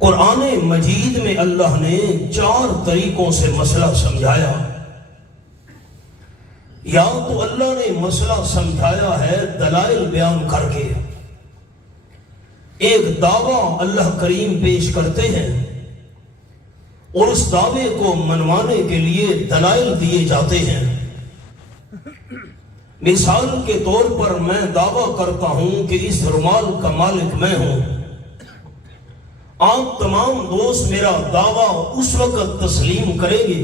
قرآن مجید میں اللہ نے 4 طریقوں سے مسئلہ سمجھایا. یا تو اللہ نے مسئلہ سمجھایا ہے دلائل بیان کر کے. ایک دعویٰ اللہ کریم پیش کرتے ہیں اور اس دعوے کو منوانے کے لیے دلائل دیے جاتے ہیں. مثال کے طور پر میں دعویٰ کرتا ہوں کہ اس رومال کا مالک میں ہوں. آپ تمام دوست میرا دعویٰ اس وقت تسلیم کریں گے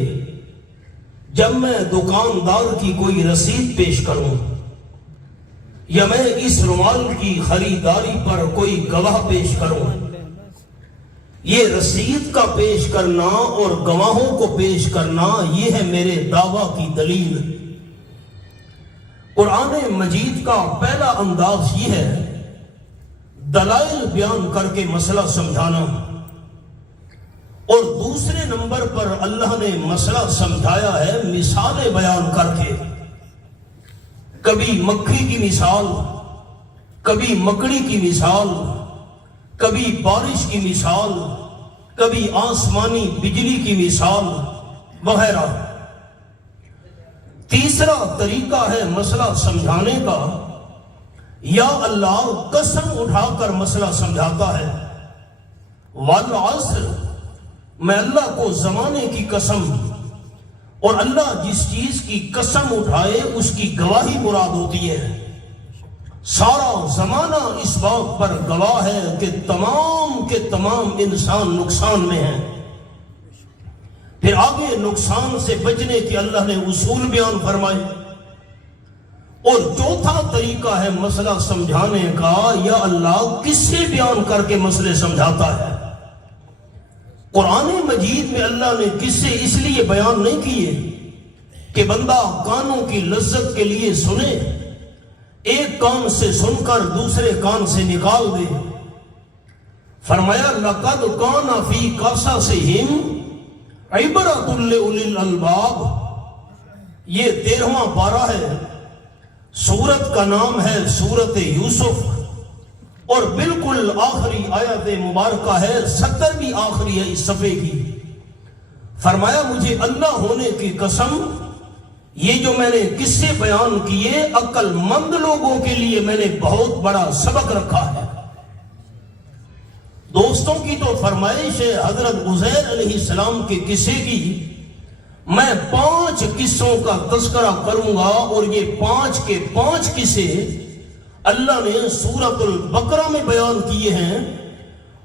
جب میں دکاندار کی کوئی رسید پیش کروں یا میں اس رومال کی خریداری پر کوئی گواہ پیش کروں. یہ رسید کا پیش کرنا اور گواہوں کو پیش کرنا یہ ہے میرے دعویٰ کی دلیل. قرآن مجید کا پہلا انداز یہ ہے دلائل بیان کر کے مسئلہ سمجھانا. اور دوسرے نمبر پر اللہ نے مسئلہ سمجھایا ہے مثالیں بیان کر کے. کبھی مکھی کی مثال، کبھی مکڑی کی مثال، کبھی بارش کی مثال، کبھی آسمانی بجلی کی مثال وغیرہ. تیسرا طریقہ ہے مسئلہ سمجھانے کا، یا اللہ قسم اٹھا کر مسئلہ سمجھاتا ہے. والعصر، میں اللہ کو زمانے کی قسم، اور اللہ جس چیز کی قسم اٹھائے اس کی گواہی مراد ہوتی ہے. سارا زمانہ اس بات پر گواہ ہے کہ تمام کے تمام انسان نقصان میں ہیں. پھر آگے نقصان سے بچنے کے اللہ نے اصول بیان فرمائے. اور چوتھا طریقہ ہے مسئلہ سمجھانے کا، یا اللہ قصے بیان کر کے مسئلے سمجھاتا ہے. قرآن مجید میں اللہ نے قصے اس لیے بیان نہیں کیے کہ بندہ کانوں کی لذت کے لیے سنے، ایک کان سے سن کر دوسرے کان سے نکال دے. فرمایا لَقَدْ كَانَ فِي قَصَصِهِمْ عِبْرَةٌ لِأُولِي الْأَلْبَابِ. یہ 13واں پارہ ہے. سورت کا نام ہے سورت یوسف، اور بالکل آخری آیت مبارکہ ہے، 70ویں آخری ہے اس صفحے کی. فرمایا مجھے اللہ ہونے کی قسم، یہ جو میں نے قصے بیان کیے عقل مند لوگوں کے لیے میں نے بہت بڑا سبق رکھا ہے. دوستوں کی تو فرمائش ہے حضرت عزیر علیہ السلام کے قصے کی. میں 5 قصوں کا تذکرہ کروں گا، اور یہ 5 کے 5 قصے اللہ نے سورۃ البقرہ میں بیان کیے ہیں.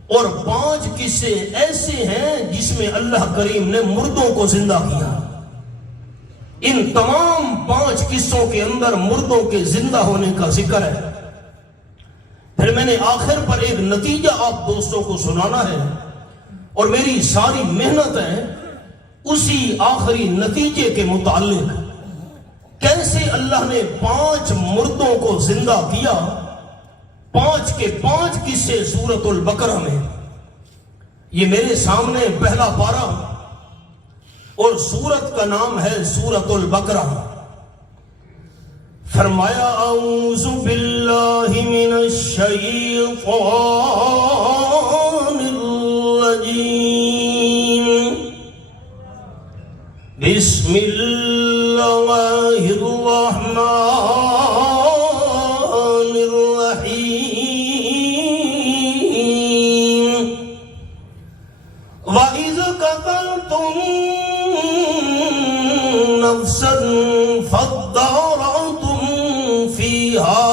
اور 5 قصے ایسے ہیں جس میں اللہ کریم نے مردوں کو زندہ کیا. ان تمام 5 قصوں کے اندر مردوں کے زندہ ہونے کا ذکر ہے. پھر میں نے آخر پر ایک نتیجہ آپ دوستوں کو سنانا ہے، اور میری ساری محنت ہے اسی آخری نتیجے کے متعلق کیسے اللہ نے 5 مردوں کو زندہ کیا. 5 کے 5 قصے سورۃ البقرہ میں. یہ میرے سامنے پہلا پارہ، اور سورت کا نام ہے سورۃ البقرہ. فرمایا اعوذ باللہ من الشیطان الرجیم، بسم اللہ الرحمن الرحیم. وَإِذْ قَتَلْتُمْ نَفْسًا فَادَّارَأْتُمْ فِيهَا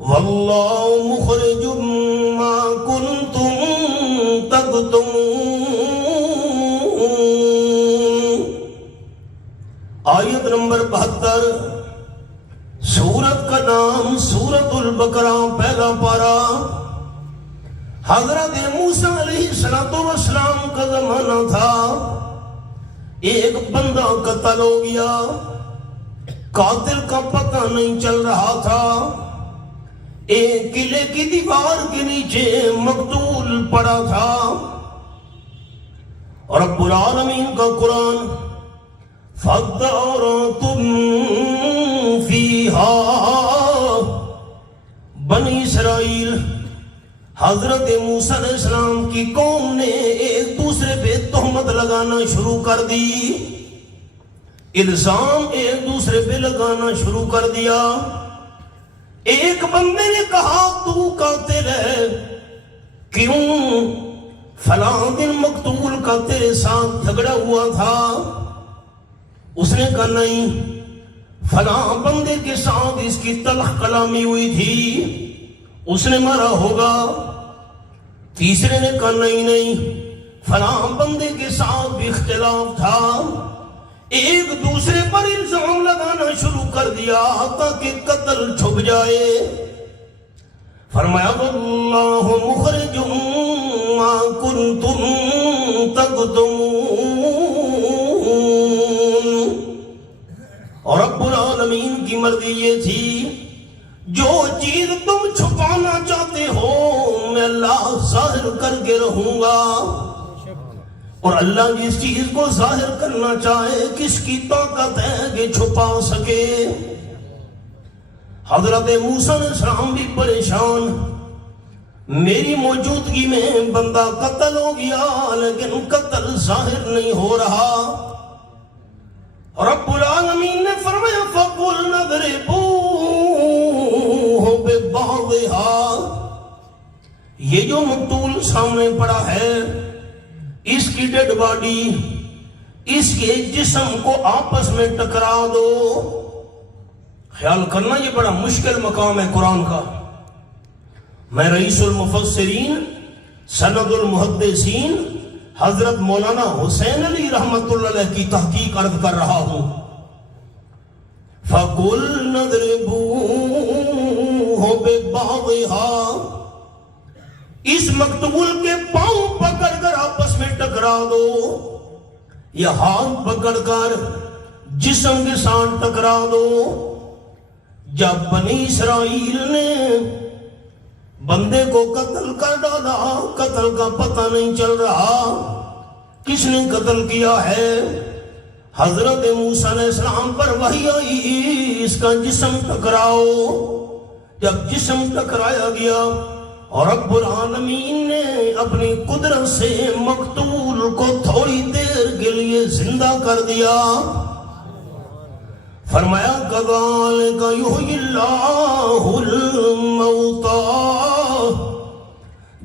وَاللَّهُ مُخْرِجٌ مَا كُنْتُمْ تَكْتُمُونَ. آیت نمبر 72. سورت کا نام سورۃ البقرہ، پہلا پارہ. حضرت موسیٰ علیہ السلام کا زمانہ تھا. ایک بندہ قتل ہو گیا، قاتل کا پتہ نہیں چل رہا تھا. ایک قلعے کی دیوار کے نیچے مقتول پڑا تھا. رب العالمین کا قرآن فَادَّارَأْتُمْ فِيهَا. بنی اسرائیل حضرت موسیٰ علیہ السلام کی قوم نے ایک دوسرے پہ تہمت لگانا شروع کر دی، الزام ایک دوسرے پہ لگانا شروع کر دیا۔ ایک بندے نے کہا تو قاتل ہے، کیوں؟ فلاں دن مقتول کا تیرے ساتھ جھگڑا ہوا تھا۔ اس نے کہا نہیں، فلاں بندے کے ساتھ اس کی تلخ کلامی ہوئی تھی، اس نے مارا ہوگا۔ تیسرے نے کہا نہیں، فلاں بندے کے ساتھ بھی اختلاف تھا۔ ایک دوسرے پر الزام لگانا شروع کر دیا تاکہ قتل چھپ جائے۔ فرمایا واللہ مخرج ما کنتم تکتمون، اور رب العالمین کی مرضی یہ تھی جو چیز تم چھپانا چاہتے ہو میں اللہ ظاہر کر کے رہوں گا، اور اللہ جس چیز کو ظاہر کرنا چاہے کس کی طاقت ہے کہ چھپا سکے۔ حضرت موسیٰ علیہ السلام بھی پریشان، میری موجودگی میں بندہ قتل ہو گیا لیکن قتل ظاہر نہیں ہو رہا۔ رب العالمین نے فرمایا فَقُلْنَا اضْرِبُوهُ بِبَعْضِهَا، یہ جو مقتول سامنے پڑا ہے، اس کی ڈیڈ باڈی، اس کے جسم کو آپس میں ٹکرا دو۔ خیال کرنا یہ بڑا مشکل مقام ہے قرآن کا۔ میں رئیس المفسرین سند المحدثین حضرت مولانا حسین علی رحمت اللہ علیہ کی تحقیق عرض کر رہا ہوں۔ فَقُلْنَا اضْرِبُوهُ بِبَعْضِهَا، اس مقتول کے پاؤں پکڑ کر آپس میں ٹکرا دو، یا ہاتھ پکڑ کر جسم کے ساتھ ٹکرا دو۔ جب بنی اسرائیل نے بندے کو قتل کر ڈالا، قتل کا پتہ نہیں چل رہا کس نے قتل کیا ہے، حضرت موسیٰ علیہ السلام پر وحی آئی اس کا جسم ٹکراؤ۔ جب جسم ٹکرایا گیا اور رب العالمین نے اپنی قدرت سے مقتول کو تھوڑی دیر کے لیے زندہ کر دیا۔ فرمایا کذالک یحیی اللہ الموتی،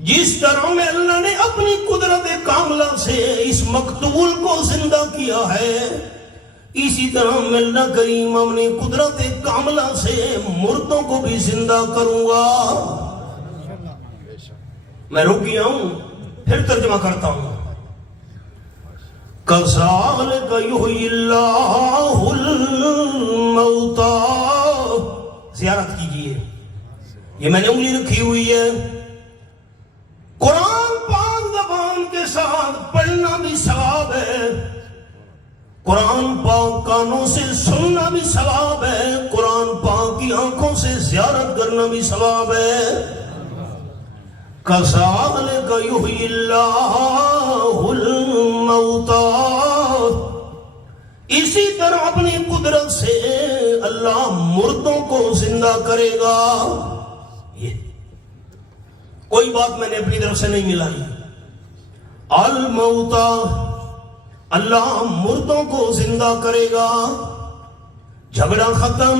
جس طرح میں اللہ نے اپنی قدرت کاملہ سے اس مقتول کو زندہ کیا ہے، اسی طرح میں اللہ کریم اپنی قدرت کاملہ سے مردوں کو بھی زندہ کروں گا۔ میں رک گیا ہوں، پھر ترجمہ کرتا ہوں۔ کذالک یحیی اللہ الموتی، زیارت کیجئے، یہ میں نے انگلی رکھی ہوئی ہے۔ قرآن پاک زبان کے ساتھ پڑھنا بھی ثواب ہے، قرآن پاک کانوں سے سننا بھی ثواب ہے، قرآن پاک کی آنکھوں سے زیارت کرنا بھی ثواب ہے۔ کذالک یحیی اللہ الموتی، اسی طرح اپنی قدرت سے اللہ مردوں کو زندہ کرے گا۔ یہ کوئی بات میں نے اپنی طرف سے نہیں ملائی۔ الموتی، اللہ مردوں کو زندہ کرے گا۔ جھگڑا ختم۔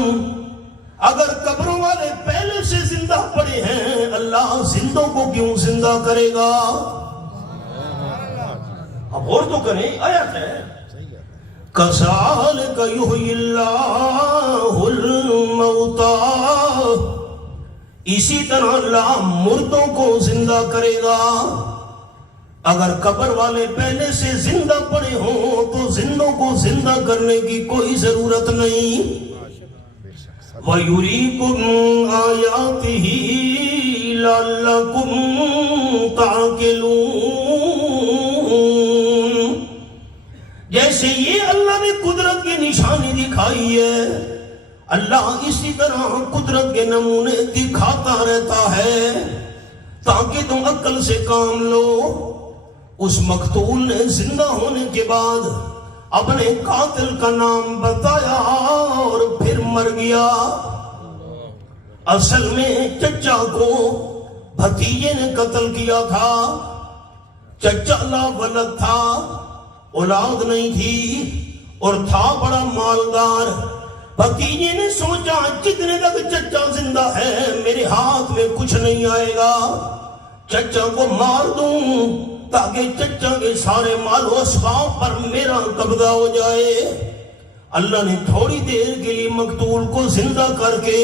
اگر قبروں والے پہلے سے زندہ پڑے ہیں، اللہ زندوں کو کیوں زندہ کرے گا؟ اب اور تو کریں، آیت ہے کذالک یحیی اللہ الموتی، اسی طرح اللہ مردوں کو زندہ کرے گا۔ اگر قبر والے پہلے سے زندہ پڑے ہوں تو زندوں کو زندہ کرنے کی کوئی ضرورت نہیں۔ وَيُرِيكُمْ آيَاتِهِ لَعَلَّكُمْ تَعْقِلُونَ، جیسے یہ اللہ نے قدرت کی نشانی دکھائی ہے، اللہ اسی طرح قدرت کے نمونے دکھاتا رہتا ہے تاکہ تم عقل سے کام لو۔ اس مقتول نے زندہ ہونے کے بعد اپنے قاتل کا نام بتایا اور پھر مر گیا۔ اصل میں چچا کو بھتیجے نے قتل کیا تھا، چچا لا ولد تھا، اولاد نہیں تھی اور تھا بڑا مالدار۔ بھتیجے نے سوچا جتنے تک چچا زندہ ہے میرے ہاتھ میں کچھ نہیں آئے گا، چچا کو مار دوں تاکہ چچا کے سارے مال و اسباب پر میرا قبضہ ہو جائے۔ اللہ نے تھوڑی دیر کے لیے مقتول کو زندہ کر کے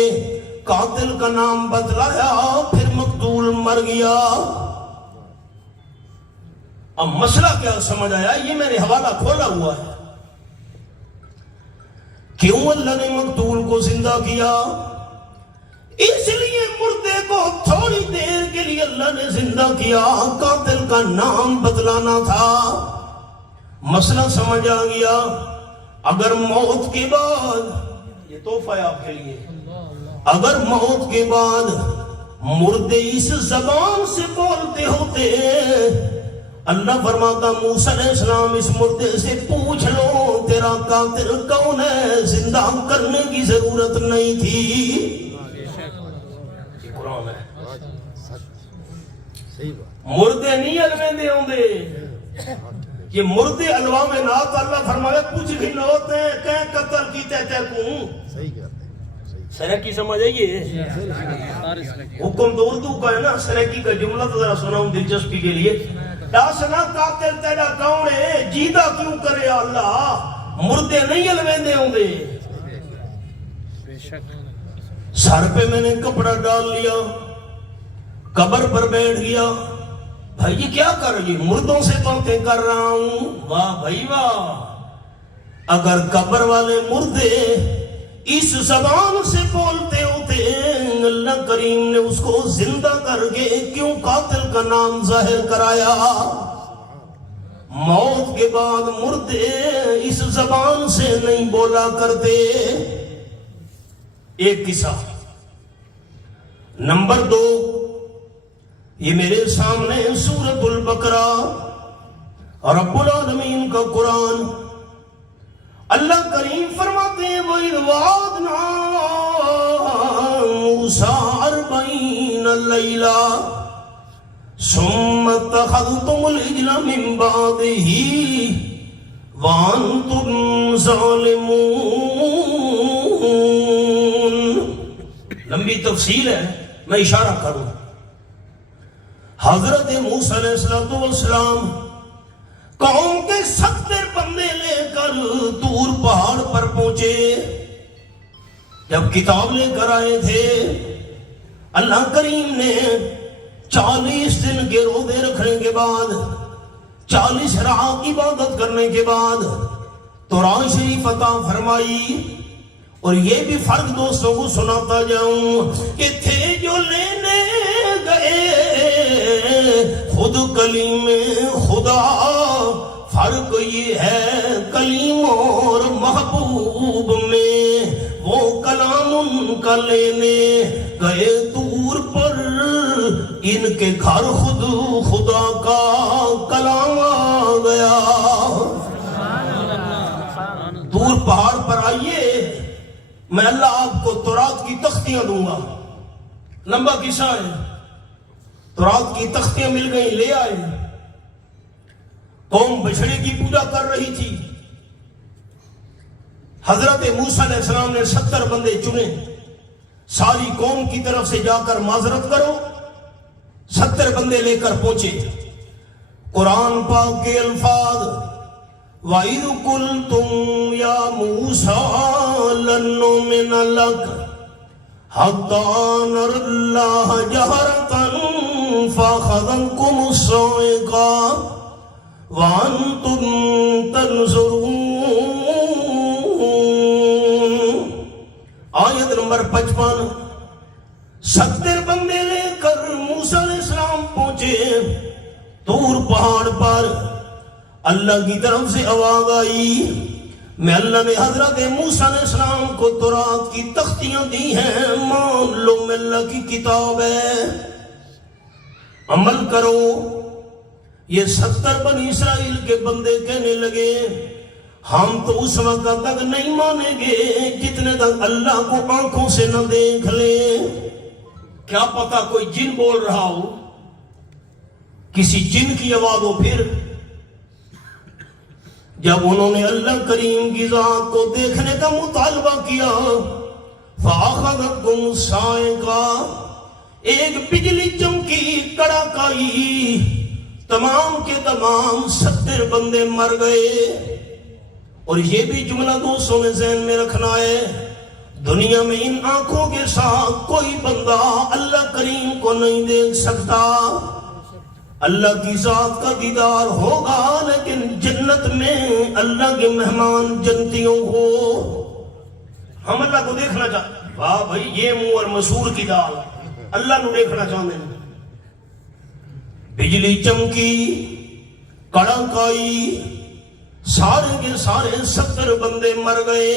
قاتل کا نام بتلایا، پھر مقتول مر گیا۔ اب مسئلہ کیا سمجھ آیا؟ یہ میں نے حوالہ کھولا ہوا ہے۔ کیوں اللہ نے مقتول کو زندہ کیا؟ اس لیے مردے کو تھوڑی دیر کے لیے اللہ نے زندہ کیا، قاتل کا نام بتلانا تھا۔ مسئلہ سمجھ آ گیا؟ اگر موت کے بعد، یہ تحفہ ہے آپ کے لیے، اگر موت کے بعد مردے اس زبان سے بولتے ہوتے، اللہ فرماتا موسیٰ علیہ السلام اس مردے سے پوچھ لو تیرا قاتل کون ہے، زندہ کرنے کی ضرورت نہیں تھی۔ قرآن ہے، مردے نہیں الویندے ہوں دے، یہ مردے الوا میں نات اللہ فرمایا پوچھ بھی لوتے ہیں کہ قتل کی تیتے کوں سرکی سمجھ آئیے؟ حکم تو اردو کا ہے نا، سرکی کا جملہ تو ذرا سنا ہوں دلچسپی کے لیے۔ داسنا قاتل تیرا کون ہے، جیدہ کیوں کرے اللہ، مردے نہیں الویندے ہوں دے۔ سر پہ میں نے کپڑا ڈال لیا، قبر پر بیٹھ گیا، بھائی یہ کیا کر رہی؟ مردوں سے باتیں کر رہا ہوں۔ واہ بھائی واہ، اگر قبر والے مردے اس زبان سے بولتے ہوتے، اللہ کریم نے اس کو زندہ کر کے کیوں قاتل کا نام ظاہر کرایا؟ موت کے بعد مردے اس زبان سے نہیں بولا کرتے۔ ایک قصہ۔ نمبر 2، یہ میرے سامنے سورۃ البقرہ رب العالمین کا قرآن، اللہ کریم فرماتے ہیں وَإِذْ وَعَدْنَا مُوسَىٰ 40 لَيْلَةً ثُمَّ اتَّخَذْتُمُ الْعِجْلَ مِن بَعْدِهِ وَأَنْتُمْ ظَالِمُونَ۔ لمبی تفصیل ہے، میں اشارہ کروں۔ حضرت موسیٰ علیہ السلام قوم کے 70 بندے لے کر دور پہاڑ پر پہنچے۔ جب کتاب لے کر آئے تھے، اللہ کریم نے 40 دن کے روزے رکھنے کے بعد، 40 رات کی عبادت کرنے کے بعد توراۃ شریف عطا فرمائی۔ اور یہ بھی فرق دوستوں کو سناتا جاؤں کہ تھے جو لینے گئے خود کلیم خدا، فرق یہ ہے کلیم اور محبوب میں، وہ کلام ان کا لینے گئے دور پر، ان کے گھر خود خدا کا کلام آ گیا۔ دور پہاڑ پر آئیے، میں اللہ آپ کو توراۃ کی تختیاں دوں گا۔ لمبا قصہ ہے، توراۃ کی تختیاں مل گئیں، لے آئے۔ قوم بچڑے کی پوجا کر رہی تھی۔ حضرت موسیٰ علیہ السلام نے 70 بندے چنے، ساری قوم کی طرف سے جا کر معذرت کرو۔ 70 بندے لے کر پہنچے۔ قرآن پاک کے الفاظ وَإِذْ قُلْتُمْ يَا مُوسَىٰ لَن نُّؤْمِنَ لَكَ حَتَّىٰ نَرَى اللَّهَ جَهْرَةً فَأَخَذَتْكُمُ الصَّاعِقَةُ وَأَنْتُمْ تَنظُرُونَ۔ آیت نمبر 55۔ 70 بندے لے کر موسیٰ علیہ السلام پہنچے طور پہاڑ پر۔ اللہ کی طرف سے آواز آئی، میں اللہ نے حضرت موسیٰ علیہ السلام کو توراۃ کی تختیاں دی ہیں، مان لو میں اللہ کی کتاب ہے، عمل کرو۔ یہ 70 بنی اسرائیل کے بندے کہنے لگے ہم تو اس وقت تک نہیں مانیں گے جتنے تک اللہ کو آنکھوں سے نہ دیکھ لیں۔ کیا پتا کوئی جن بول رہا ہو، کسی جن کی آواز ہو۔ پھر جب انہوں نے اللہ کریم کی ذات کو دیکھنے کا مطالبہ کیا، فَأَخَذَتْهُمُ الصَّاعِقَةُ، ایک بجلی چمکی، کڑاکائی، تمام کے تمام 70 بندے مر گئے۔ اور یہ بھی جملہ دوستوں نے ذہن میں رکھنا ہے، دنیا میں ان آنکھوں کے ساتھ کوئی بندہ اللہ کریم کو نہیں دیکھ سکتا۔ اللہ کی ذات کا دیدار ہوگا، لیکن جنت میں اللہ کے مہمان جنتیوں کو، ہم اللہ کو دیکھنا چاہتے ہیں۔ واہ بھائی، یہ منہ اور مسور کی دال، اللہ کو دیکھنا چاہتے ہیں۔ بجلی چمکی، کڑاکائی، سارے کے سارے 70 بندے مر گئے۔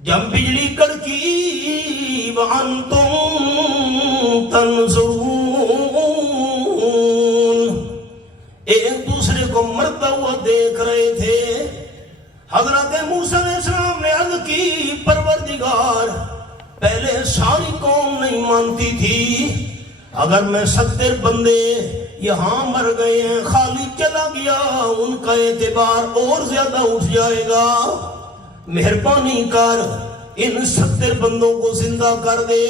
جب بجلی کڑکی، وَأَنْتُمْ تَنْظُرُونَ، ایک دوسرے کو مرتا ہوا دیکھ رہے تھے۔ حضرت موسیٰ علیہ السلام نے عرض کی، پروردگار، پہلے ساری قوم نہیں مانتی تھی، اگر میں 70 بندے یہاں مر گئے ہیں، خالی چلا گیا، ان کا اعتبار اور زیادہ اٹھ جائے گا، مہربانی کر ان 70 بندوں کو زندہ کر دے۔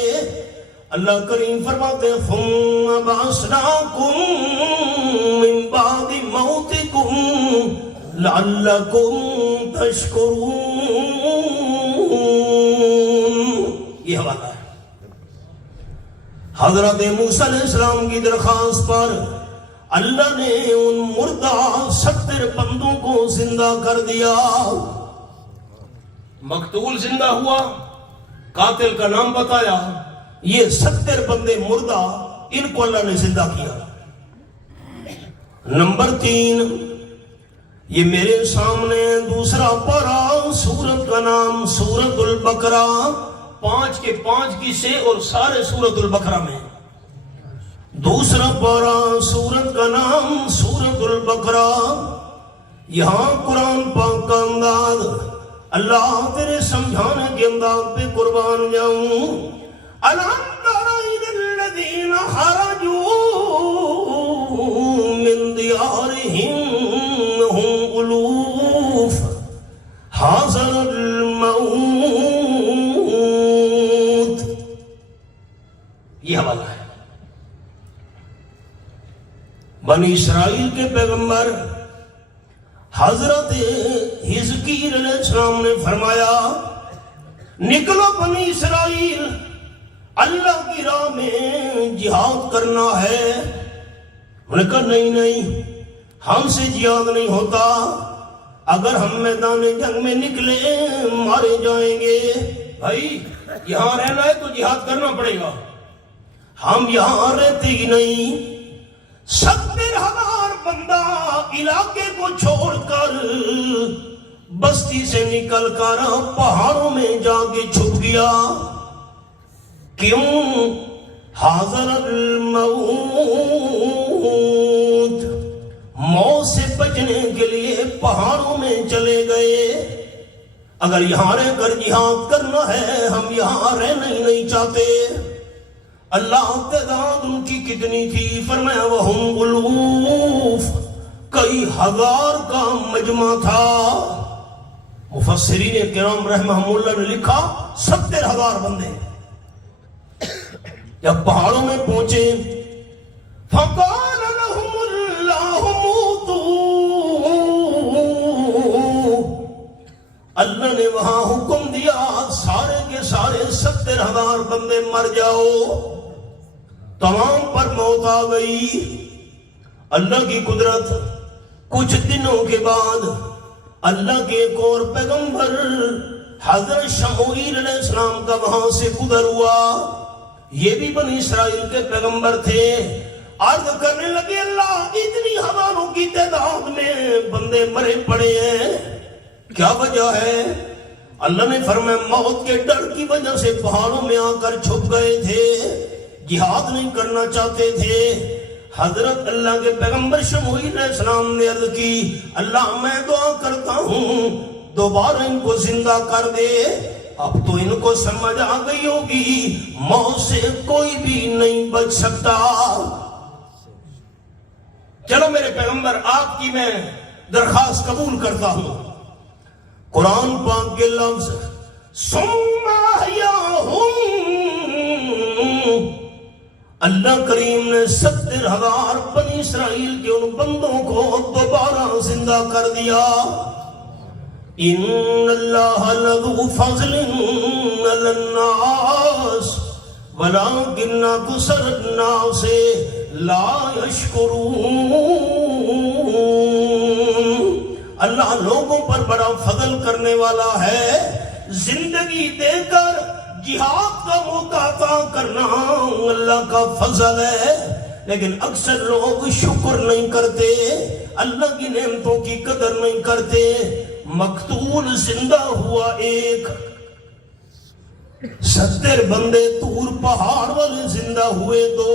اللہ کریم فرماتے ہیں، ثُمَّ بَعَثْنَاكُم مِّن بَعْدِ مَوْتِكُمْ لَعَلَّكُمْ تَشْكُرُونَ۔ یہ حوالہ ہے حضرت موسیٰ علیہ السلام کی درخواست پر اللہ نے ان مردہ 70 بندوں کو زندہ کر دیا۔ مقتول زندہ ہوا، قاتل کا نام بتایا، یہ 70 بندے مردہ، ان کو اللہ نے زندہ کیا۔ نمبر 3، یہ میرے سامنے دوسرا پارہ، سورت کا نام سورت البقرہ، 5 کے 5 قصے اور سارے سورت البقرہ میں۔ دوسرا پارہ، سورت کا نام سورت البقرہ، یہاں قرآن پاک کا انداز، اللہ تیرے سمجھانے کے انداز پہ قربان جاؤں۔ أَلَمْ تَرَ إِلَى الَّذِينَ خَرَجُوا مِنْ دِيَارِهِمْ وَهُمْ أُلُوفٌ حَذَرَ الْمَوْتِ، یہ حوالہ ہے۔ بنی اسرائیل کے پیغمبر حضرت حزقیل علیہ السلام نے فرمایا، نکلو بنی اسرائیل، اللہ کی راہ میں جہاد کرنا ہے۔ انہوں نے کہا نہیں، ہم سے جہاد نہیں ہوتا، اگر ہم میدان جنگ میں نکلے مارے جائیں گے۔ بھائی یہاں رہنا ہے تو جہاد کرنا پڑے گا، ہم یہاں رہتے ہی نہیں۔ 70,000 بندہ علاقے کو چھوڑ کر بستی سے نکل کر پہاڑوں میں جا کے چھپ گیا۔ کیوں؟ حاضر الموت، موت سے بچنے کے لیے پہاڑوں میں چلے گئے۔ اگر یہاں رہ کر جہاد کرنا ہے، ہم یہاں رہنا ہی نہیں چاہتے۔ اللہ تعداد ان کی کتنی تھی؟ فرمایا وَهُمْ أُلُوفٌ، کئی ہزار کا مجمع تھا۔ مفسرین کرام رحمہم اللہ نے لکھا 70,000 بندے۔ جب پہاڑوں میں پہنچے، فَقَالَ لَهُمُ اللَّهُ مُوتُوا، اللہ نے وہاں حکم دیا سارے کے سارے 70,000 بندے مر جاؤ۔ تمام پر موت آ گئی۔ اللہ کی قدرت، کچھ دنوں کے بعد اللہ کے ایک اور پیغمبر حضرت شموئیل علیہ السلام کا وہاں سے گزر ہوا۔ یہ بھی بنی اسرائیل کے پیغمبر تھے۔ عرض کرنے لگے، اللہ اتنی ہزاروں کی تعداد میں بندے مرے پڑے ہیں، کیا وجہ ہے؟ اللہ نے فرمایا موت کے ڈر کی وجہ سے پہاڑوں میں آ کر چھپ گئے تھے، جہاد نہیں کرنا چاہتے تھے۔ حضرت اللہ کے پیغمبر شموئیل علیہ السلام نے عرض کی، اللہ میں دعا کرتا ہوں دوبارہ ان کو زندہ کر دے۔ اب تو ان کو سمجھ آ گئی ہوگی موت سے کوئی بھی نہیں بچ سکتا. چلو میرے پیغمبر آپ کی میں درخواست قبول کرتا ہوں. قرآن پاک کے لفظ ثم احیاہم، اللہ کریم نے 70,000 بنی اسرائیل کے ان بندوں کو دوبارہ زندہ کر دیا. ان اللہ لذو فضل علی الناس ولکن اکثر الناس لا یشکرون. اللہ لوگوں پر بڑا فضل کرنے والا ہے. زندگی دے کر جہاد کا موقع عطا کرنا اللہ کا فضل ہے، لیکن اکثر لوگ شکر نہیں کرتے، اللہ کی نعمتوں کی قدر نہیں کرتے. مقتول زندہ ہوا ایک، 70 بندے طور پہاڑ والے زندہ ہوئے 2،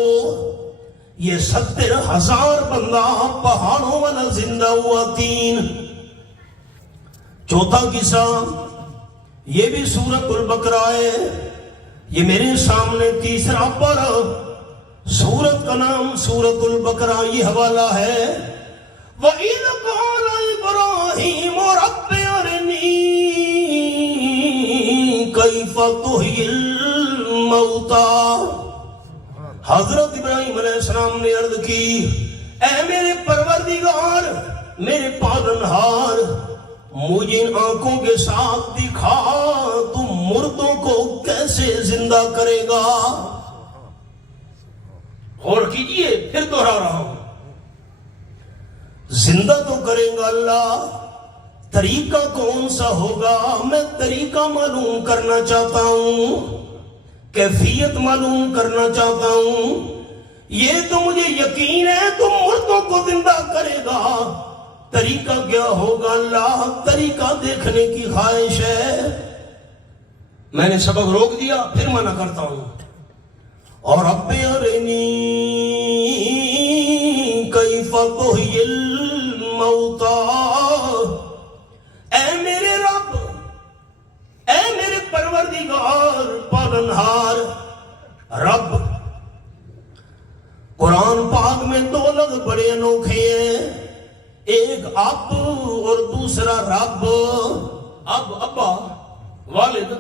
یہ 70,000 بندہ پہاڑوں والا زندہ ہوا 3. چوتھا قصہ یہ بھی سورۃ البقرہ ہے، یہ میرے سامنے تیسرا پارہ، سورت کا نام سورۃ البقرہ، یہ حوالہ ہے. وَإِذْ قَالَ إِبْرَاهِيمُ رَبِّ أَرِنِي كَيْفَ تُحْيِي الْمَوْتَىٰ. حضرت ابراہیم علیہ السلام نے عرض کی، اے میرے پروردگار، میرے پالنہار، مجھے ان آنکھوں کے ساتھ دکھا تم مردوں کو کیسے زندہ کرے گا. غور کیجئے، پھر دوہرا رہا ہوں، زندہ تو کرے گا اللہ، طریقہ کون سا ہوگا میں طریقہ معلوم کرنا چاہتا ہوں، کیفیت معلوم کرنا چاہتا ہوں. یہ تو مجھے یقین ہے تم مردوں کو زندہ کرے گا، طریقہ کیا ہوگا اللہ، طریقہ دیکھنے کی خواہش ہے. میں نے سبق روک دیا، پھر منع کرتا ہوں. اور رب ارنی کیف تحیی الموتیٰ، اے میرے رب، اے میرے پروردگار پالنہار رب. قرآن پاک میں 2 لفظ بڑے انوکھے ہیں، ایک اب اور دوسرا رب. اب ابا، والد.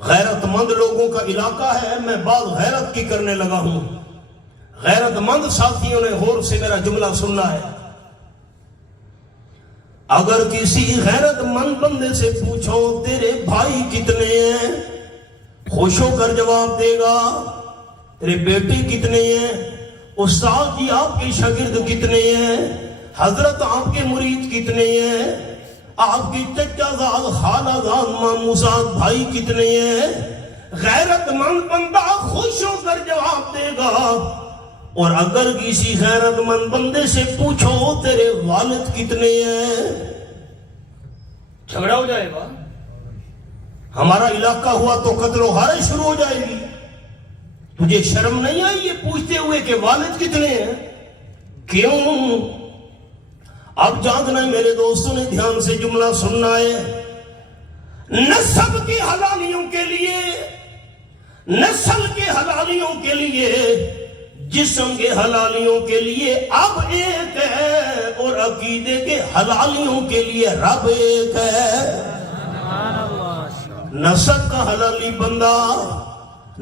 غیرت مند لوگوں کا علاقہ ہے، میں بات غیرت کی کرنے لگا ہوں. غیرت مند ساتھیوں نے غور سے میرا جملہ سننا ہے. اگر کسی غیرت مند بندے سے پوچھو تیرے بھائی کتنے ہیں، خوش ہو کر جواب دے گا. تیرے بیٹے کتنے ہیں، استاد جی آپ کے شاگرد کتنے ہیں، حضرت آپ کے مرید کتنے ہیں، آپ کی چچا زاد خالہ زاد ماموں زاد بھائی کتنے ہیں. غیرت مند بندہ خوش ہو کر جواب دے گا. اور اگر کسی غیرت مند بندے سے پوچھو تیرے والد کتنے ہیں، جھگڑا ہو جائے گا. ہمارا علاقہ ہوا تو قتل و غارت شروع ہو جائے گی. تجھے شرم نہیں آئی یہ پوچھتے ہوئے کہ والد کتنے ہیں؟ کیوں؟ اب جاننا ہے میرے دوستوں نے، دھیان سے جملہ سننا ہے. نسب کی حلالیوں کے لیے، نسل کے حلالیوں کے لیے، جسم کے حلالیوں کے لیے اب ایک ہے، اور عقیدے کے حلالیوں کے لیے رب ایک ہے. نسب کا حلالی بندہ،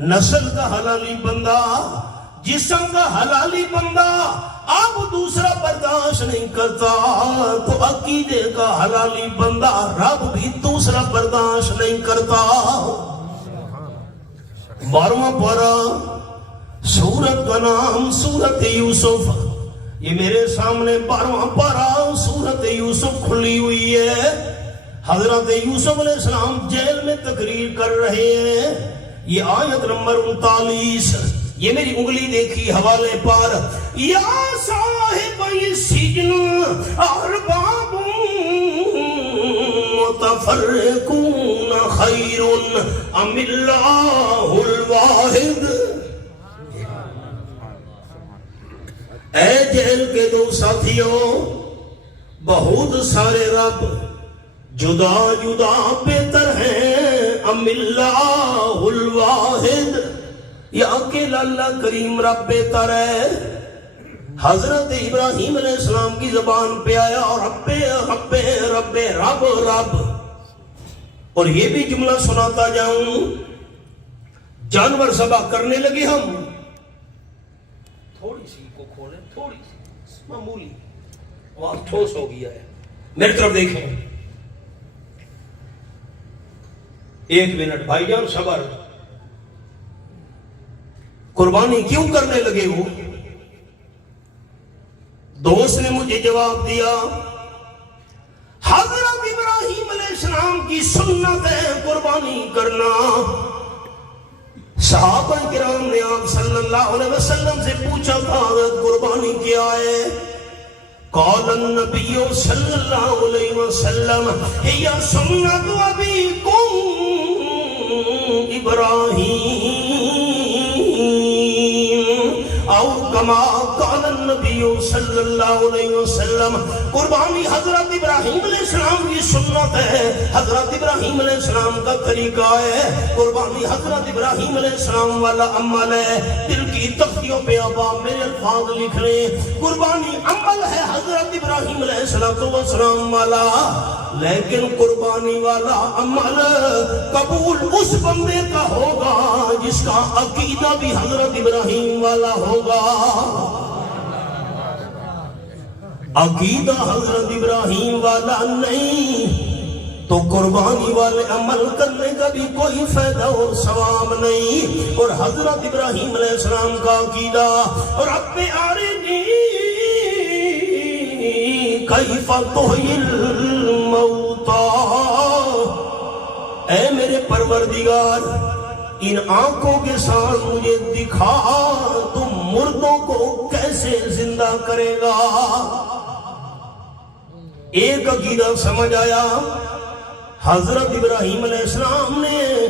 نسل کا حلالی بندہ، جسم کا حلالی بندہ اب دوسرا برداشت نہیں کرتا، تو عقیدے کا حلالی بندہ رب بھی دوسرا برداشت نہیں کرتا. 12واں پارہ، سورت کا نام سورت یوسف، یہ میرے سامنے 12واں پارہ سورت یوسف کھلی ہوئی ہے. حضرت یوسف علیہ السلام جیل میں تقریر کر رہے ہیں. یہ آیت نمبر 39، یہ میری انگلی دیکھی حوالے پر. یا صاحب السجن ارباب متفرقون خیر ام اللہ الواحد. اے جیل کے 2 ساتھیوں، بہت سارے رب، جدا جدا بہتر ہیں ام اللہ الواحد، یا اکیلا اللہ کریم رب بہتر ہے؟ حضرت ابراہیم علیہ السلام کی زبان پہ آیا اور رب رب رب رب رب. اور یہ بھی جملہ سناتا جاؤں، جانور ذبح کرنے لگے ہم، تھوڑی سی کو کھولیں، تھوڑی سی معمولی، وہاں ٹھوس ہو گیا ہے. میری طرف دیکھیں، ایک منٹ بھائی جان صبر. قربانی کیوں کرنے لگے ہو؟ دوست نے مجھے جواب دیا، حضرت ابراہیم علیہ السلام کی سنت ہے قربانی کرنا. صحابہ کرام نے آپ صلی اللہ علیہ وسلم سے پوچھا تھا حضرت قربانی کیا ہے؟ قال النبی صلی اللہ علیہ وسلم ہی سنت ابیکم ابراہیم او کما قال النبی صلی اللہ علیہ وسلم. قربانی حضرت ابراہیم علیہ السلام کی سنت ہے، حضرت ابراہیم علیہ السلام کا طریقہ ہے. قربانی حضرت ابراہیم علیہ السلام والا عمل ہے. دل کی تختیوں پہ اب آپ میرے الفاظ لکھ لیں، قربانی عمل ہے حضرت ابراہیم علیہ السلام والا، لیکن قربانی والا عمل قبول اس بندے کا ہوگا جس کا عقیدہ بھی حضرت ابراہیم والا ہوگا. عقیدہ حضرت ابراہیم والا نہیں تو قربانی والے عمل کرنے کا بھی کوئی فائدہ اور ثواب نہیں. اور حضرت ابراہیم علیہ السلام کا عقیدہ، رب ارنی کیف تحیی الموتی، اے میرے پروردگار ان آنکھوں کے ساتھ مجھے دکھا تم مردوں کو کیسے زندہ کرے گا. ایک عقیدہ سمجھ آیا. حضرت ابراہیم علیہ السلام نے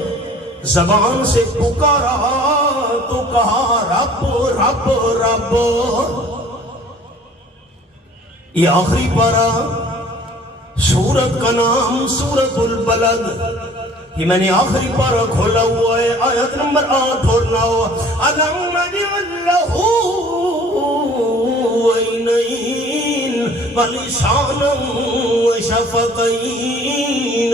زبان سے پکارا تو کہا رب رب رب. یہ آخری پارہ، سورت کا نام سورت البلد، یہ میں نے آخری پارہ کھولا ہوا ہے، آیت نمبر 8 اور 9. الم نجعل لہ عینین ولسانا وشفتین.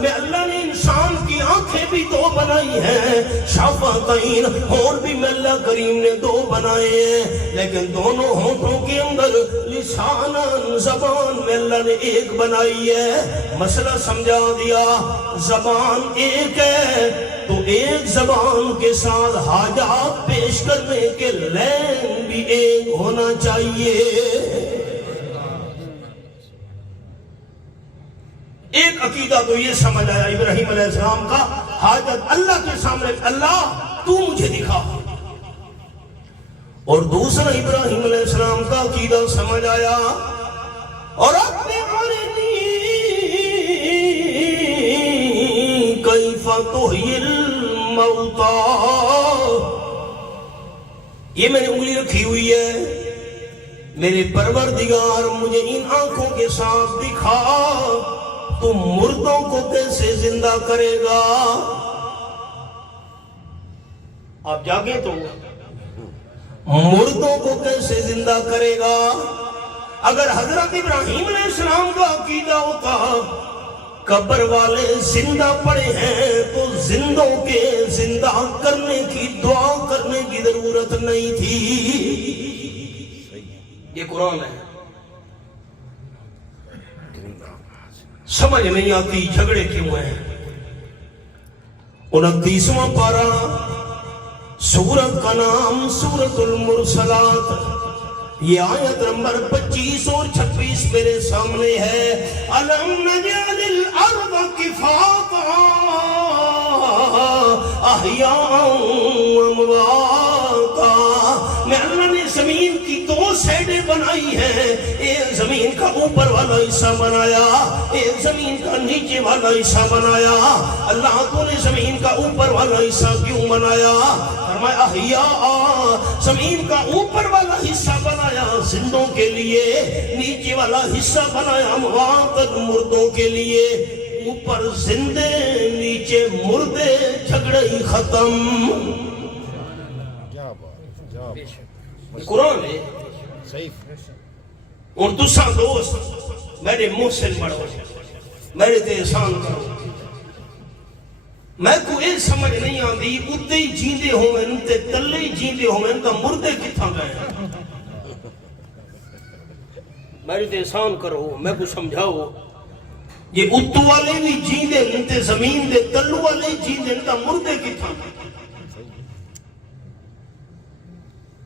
میں اللہ نے انسان کی آنکھیں بھی 2 بنائی ہیں، شفتین اور بھی میں اللہ کریم نے 2 بنائے ہیں، لیکن دونوں ہونٹوں کے اندر لسانا زبان میں اللہ نے 1 بنائی ہے. مسئلہ سمجھا دیا، زبان ایک ہے تو ایک زبان کے ساتھ حاجات پیش کرنے کے لین بھی ایک ہونا چاہیے. ایک عقیدہ تو یہ سمجھ آیا ابراہیم علیہ السلام کا، حاجت اللہ کے سامنے، اللہ تو مجھے دکھا. اور دوسرا ابراہیم علیہ السلام کا عقیدہ سمجھ آیا، اور اپنے کیف تحیی الموتی، یہ میں نے انگلی رکھی ہوئی ہے، میرے پروردگار مجھے ان آنکھوں کے ساتھ دکھا تم مردوں کو کیسے زندہ کرے گا. آپ جاگیں تو مردوں کو کیسے زندہ کرے گا. اگر حضرت ابراہیم علیہ السلام کا عقیدہ ہوتا قبر والے زندہ پڑے ہیں تو زندوں کے زندہ کرنے کی دعا کرنے کی ضرورت نہیں تھی. یہ قرآن ہے. سمجھ نہیں آتی جھگڑے کیوں ہیں. 29واں پارہ، سورت کا نام سورت المرسلات، یہ آیت نمبر 25 اور 26 میرے سامنے ہے. الم نجعل الارض کفاتا احیاء وامواتا. میں اللہ نے زمین کی 2 سائڈیں بنائی ہیں، ایک زمین کا اوپر والا حصہ بنایا، ایک زمین کا نیچے والا حصہ بنایا. اللہ تو نے زمین کا اوپر والا حصہ کیوں بنایا؟ فرمایا احیاء، زمین کا اوپر والا حصہ بنایا زندوں کے لیے، نیچے والا حصہ بنایا وہاں تک مردوں کے لیے، اوپر زندے نیچے مردے، جھگڑا ہی ختم۔ قرآن ہے اور تساں دوست میرے محسن بڑھو، میرے تے احسان کرو، میں کو یہ سمجھ نہیں آتی اتنے ہی جیندے ہوئے تے تلے ہی جیندے ہوئے تو مردے کتھاں گئے؟ میرے تے احسان کرو، میں کو سمجھاؤ، یہ اتو والے بھی جیندے تے زمین دے تلو والے جیندے تو مردے کتھاں گئے؟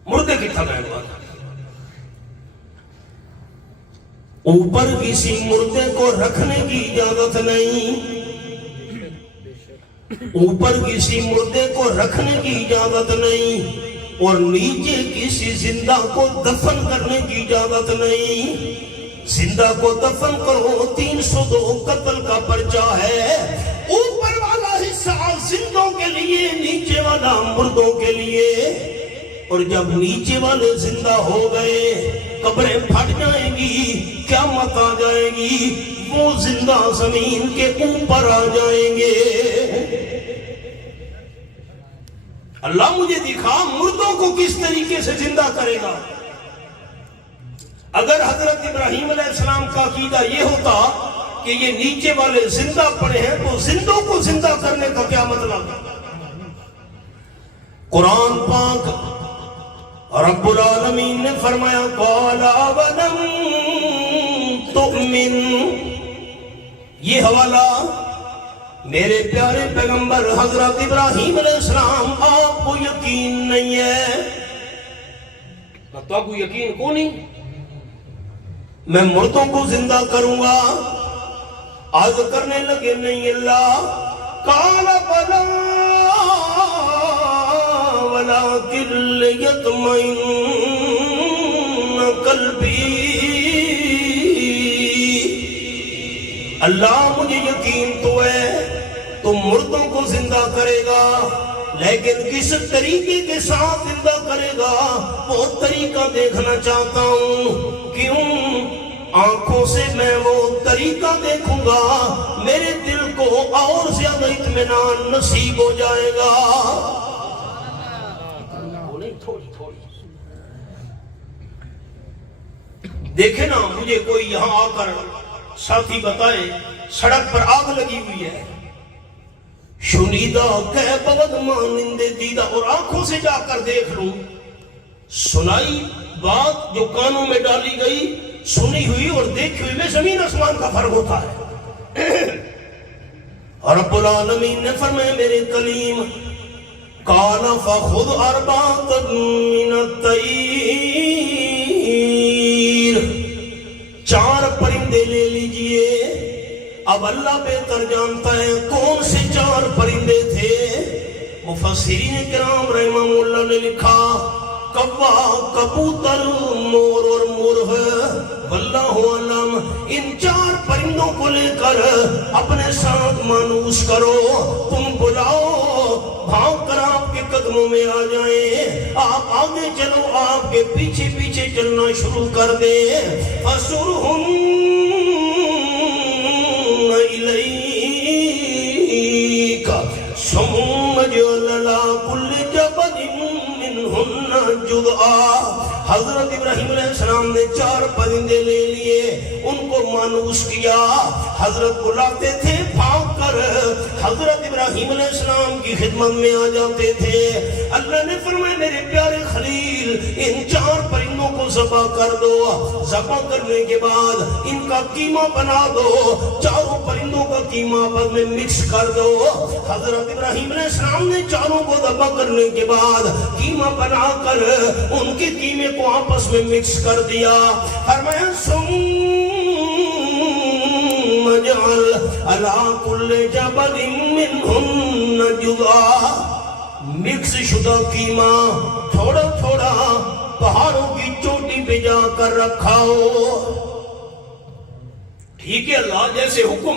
مردے کتھاں گئے بات؟ اوپر کسی مردے کو رکھنے کی اجازت نہیں، اوپر کسی مردے کو رکھنے کی اجازت نہیں، اور نیچے کسی زندہ کو دفن کرنے کی اجازت نہیں۔ زندہ کو دفن کرو 302 قتل کا پرچہ ہے، اوپر والا حصہ زندوں کے لیے، نیچے والا مردوں کے لیے۔ اور جب نیچے والے زندہ ہو گئے قبریں پھٹ جائیں گی، قیامت آ جائے گی، وہ زندہ زمین کے اوپر آ جائیں گے۔ اللہ مجھے دکھا مردوں کو کس طریقے سے زندہ کرے گا۔ اگر حضرت ابراہیم علیہ السلام کا عقیدہ یہ ہوتا کہ یہ نیچے والے زندہ پڑے ہیں تو زندوں کو زندہ کرنے کا کیا مطلب؟ قرآن پاک رب العالمین نے فرمایا قَالَ وَلَمْ تُؤْمِنْ، یہ حوالہ میرے پیارے پیغمبر حضرت ابراہیم علیہ السلام، آپ کو یقین نہیں ہے؟ تو آپ کو یقین کو نہیں؟ میں مردوں کو زندہ کروں گا۔ عرض کرنے لگے نہیں اللہ، قَالَ بَلَىٰ وَلَٰكِن لِّيَطْمَئِنَّ قَلْبِي، اللہ مجھے یقین تو ہے تو مردوں کو زندہ کرے گا، لیکن کس طریقے کے ساتھ زندہ کرے گا وہ طریقہ دیکھنا چاہتا ہوں۔ کیوں؟ آنکھوں سے میں وہ طریقہ دیکھوں گا، میرے دل کو اور زیادہ اطمینان نصیب ہو جائے گا۔ دیکھیں نا، مجھے کوئی یہاں آ کر ساتھی بتائے سڑک پر آگ لگی ہوئی ہے، شنیدہ کہ بغد مانندے دیدہ، اور آنکھوں سے جا کر دیکھ لوں، سنائی بات جو کانوں میں ڈالی گئی، سنی ہوئی اور دیکھی ہوئی میں زمین آسمان کا فرق ہوتا ہے۔ رب العالمین نے فرمایا میرے کلیم، قَالَ فَخُذْ أَرْبَعَةً مِّنَ الطَّيْرِ، 4 پرندے لے لیجئے۔ اب اللہ بہتر جانتا ہے کون سے 4 پرندے تھے۔ مفسرین کرام رحمہ اللہ نے لکھا کوا، کبوتر، مور اور مرغ، واللہ علم۔ ان 4 پرندوں کو لے کر اپنے ساتھ مانوس کرو، تم بلاؤ، بھاگ کر آپ کے قدموں میں آ جائیں، آپ آگے چلو، آپ کے پیچھے پیچھے چلنا شروع کر دیں۔ فَسُرْهُمْ إِلَيْكَ ثُمَّ اجْعَلْ عَلَىٰ كُلِّ جَبَلٍ مِّنْهُنَّ جُزْءًا۔ حضرت ابراہیم علیہ السلام نے 4 پرندے لے لیے، ان کو مانوس کیا، حضرت بلاتے تھے، بھاگ کر حضرت ابراہیم علیہ السلام کی خدمت میں آ جاتے تھے۔ اللہ نے فرمایا میرے پیارے خلیل، ان 4 پرندوں کو ذبح کر دو، ذبح کرنے کے بعد ان کا قیمہ بنا دو، 4 پرندوں کا قیمہ آپس میں مکس کر دو۔ حضرت ابراہیم علیہ السلام نے 4 کو ذبح کرنے کے بعد قیمہ بنا کر ان کے قیمے کو آپس میں مکس کر دیا۔ فرمایا ثم اجعل علی کل جبل منہن جزءا، مکس شدہ قیمہ تھوڑا تھوڑا پہاڑوں کی چوٹی پہ جا کر رکھا ہو۔ ٹھیک ہے اللہ جیسے حکم،